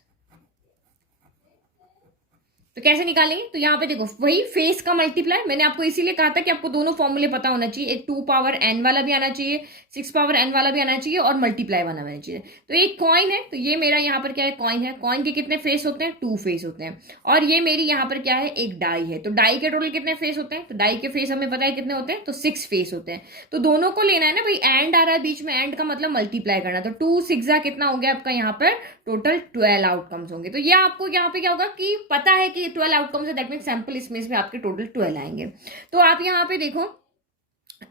तो कैसे निकालेंगे, तो यहाँ पे देखो वही फेस का मल्टीप्लाई, मैंने आपको इसीलिए कहा था कि आपको दोनों फॉर्मूले पता होना चाहिए, एक 2 पावर n वाला भी आना चाहिए, 6 पावर n वाला भी आना चाहिए और मल्टीप्लाई वाला आना चाहिए। तो एक कॉइन है, तो ये मेरा यहाँ पर क्या है, कॉइन है। कॉइन के कितने फेस होते हैं, 2 फेस होते हैं। और ये मेरी यहाँ पर क्या है, एक डाई है। तो डाई के टोटल कितने फेस होते हैं, तो डाई के फेस हमें पता है कितने होते हैं, तो 6 फेस होते हैं। तो दोनों को लेना है ना भाई, एंड आ रहा है बीच में, एंड का मतलब मल्टीप्लाई करना। तो 2 6 कितना हो गया आपका यहाँ पर, टोटल 12 आउटकम्स होंगे। तो ये आपको यहाँ पे क्या होगा कि पता है कि 12 आउटकम्स है, दैट मीन सैंपल स्पेस में आपके टोटल 12 आएंगे। तो आप यहाँ पे देखो,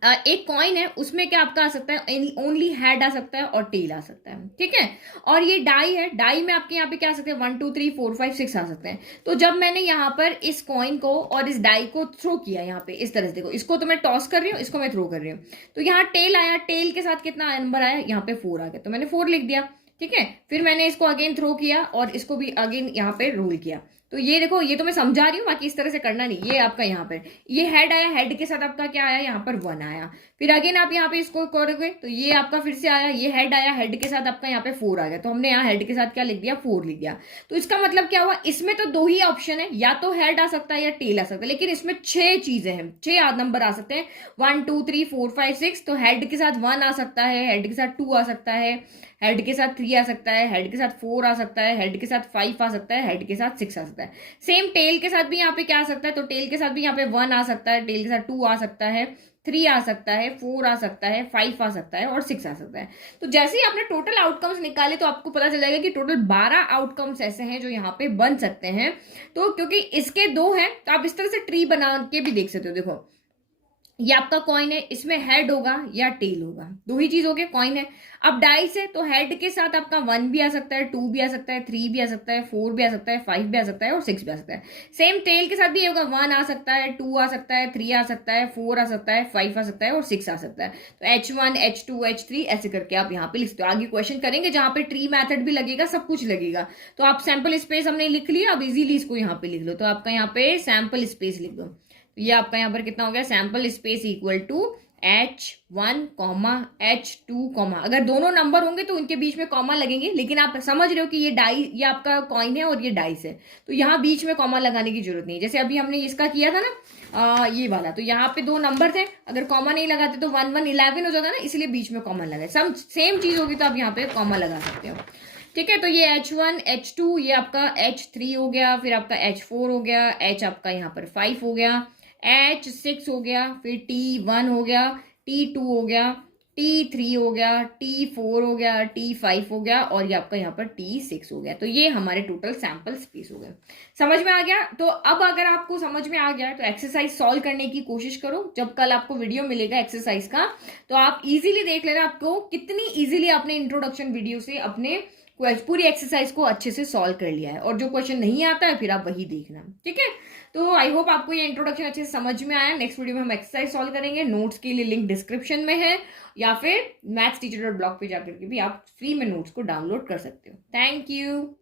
एक कॉइन है, उसमें क्या आपका आ सकता है, ओनली हेड आ सकता है और टेल आ सकता है, ठीक है। और ये डाई है, डाई में आपके यहाँ पे क्या आ सकते हैं, 1 2 3 4 5 6 आ सकते हैं। तो जब मैंने यहाँ पर इस कॉइन को और इस डाई को थ्रो किया यहाँ पे इस तरह से, देखो इसको तो मैं टॉस कर रही हूँ, इसको मैं थ्रो कर रही हूँ, तो यहाँ टेल आया, टेल के साथ कितना नंबर आया, यहाँ पे 4 आ गया, तो मैंने 4 लिख दिया, ठीक है। फिर मैंने इसको अगेन थ्रो किया और इसको भी अगेन यहाँ पे रोल किया। तो ये देखो, ये तो मैं समझा रही हूँ, बाकी इस तरह से करना नहीं। ये आपका यहाँ पर ये हेड आया, हेड के साथ आपका क्या आया, यहाँ पर 1 आया। फिर अगेन आप यहाँ पे इसको करोगे तो ये आपका फिर से आया, ये हेड आया, हेड के साथ आपका यहाँ पे 4 आ गया। तो हमने यहाँ हेड के साथ क्या लिख दिया, 4 लिख दिया। तो इसका मतलब क्या हुआ, इसमें तो 2 ही ऑप्शन है, या तो हेड आ सकता है या टेल आ सकता है, लेकिन इसमें 6 चीजें हैं, 6 नंबर आ सकते हैं, 1 2 3 4 5 6। तो हेड के साथ 1 आ सकता है, हेड के साथ 2 आ सकता है, हेड के साथ 3 आ सकता है, हेड के साथ 4 आ सकता है, हेड के साथ 5 आ सकता है, हेड के साथ 6 आ सकता है। सेम टेल के साथ भी यहाँ पे क्या आ सकता है, तो टेल के साथ भी यहाँ पे 1 आ सकता है, टेल के साथ 2 आ सकता है, 3 आ सकता है, 4 आ सकता है, 5 आ सकता है और 6 आ सकता है। तो जैसे ही आपने टोटल आउटकम्स निकाले तो आपको पता चल जाएगा कि टोटल 12 आउटकम्स ऐसे हैं जो यहाँ पे बन सकते हैं। तो क्योंकि इसके 2 हैं तो आप इस तरह से ट्री बना के भी देख सकते हो। देखो, ये आपका कॉइन है, इसमें हेड होगा या टेल होगा, 2 ही चीज हो गया, कॉइन है। अब डाइस है तो हेड के साथ आपका 1 भी आ सकता है, 2 भी आ सकता है, 3 भी आ सकता है, 4 भी आ सकता है, 5 भी आ सकता है और 6 भी आ सकता है। सेम टेल के साथ भी होगा, 1 आ सकता है, 2 आ सकता है, 3 आ सकता है, 4 आ सकता है, 5 आ सकता है और 6 आ सकता है। तो H1 H2 H3 ऐसे करके आप यहाँ पे लिखते हो। आगे क्वेश्चन करेंगे जहां पे ट्री मेथड भी लगेगा, सब कुछ लगेगा। तो आप सैंपल स्पेस हमने लिख लिया, अब इजीली इसको यहाँ पे लिख लो। तो आपका यहाँ पे सैंपल स्पेस लिख दो। ये आपका यहाँ पर कितना हो गया, sample space equal to H1 comma H2 comma, अगर दोनों नंबर होंगे तो उनके बीच में कॉमा लगेंगे, लेकिन आप समझ रहे हो कि ये डाई, ये आपका कॉइन है और ये डाइस है, तो यहाँ बीच में कॉमा लगाने की जरूरत नहीं। जैसे अभी हमने इसका किया था ना, ये वाला, तो यहाँ पे 2 नंबर थे, अगर कॉमा नहीं लगाते तो 1 1 11 हो जाता ना, इसलिए बीच में कॉमा लगाए। सब सेम चीज होगी तो आप यहाँ पे कॉमा लगा सकते हो, ठीक है। तो ये H1 H2, ये आपका H3 हो गया, फिर आपका H4 हो गया, H आपका यहाँ पर 5 हो गया, H6 हो गया, फिर T1 हो गया, T2 हो गया, T3 हो गया, T4 हो गया, T5 हो गया और ये आपका यहाँ पर T6 हो गया। तो ये हमारे टोटल सैंपल स्पेस हो गए। समझ में आ गया। तो अब अगर आपको समझ में आ गया तो एक्सरसाइज सॉल्व करने की कोशिश करो। जब कल आपको वीडियो मिलेगा एक्सरसाइज का तो आप इजीली देख लेना आपको कितनी इजीली आपने इंट्रोडक्शन वीडियो से अपने पूरी एक्सरसाइज को अच्छे से सॉल्व कर लिया है। और जो क्वेश्चन नहीं आता है फिर आप वही देखना, ठीक है। तो आई होप आपको ये इंट्रोडक्शन अच्छे से समझ में आया। नेक्स्ट वीडियो में हम एक्सरसाइज सॉल्व करेंगे। नोट्स के लिए लिंक डिस्क्रिप्शन में है, या फिर mathsteacher.blog पे जाकर के भी आप फ्री में नोट्स को डाउनलोड कर सकते हो। Thank you.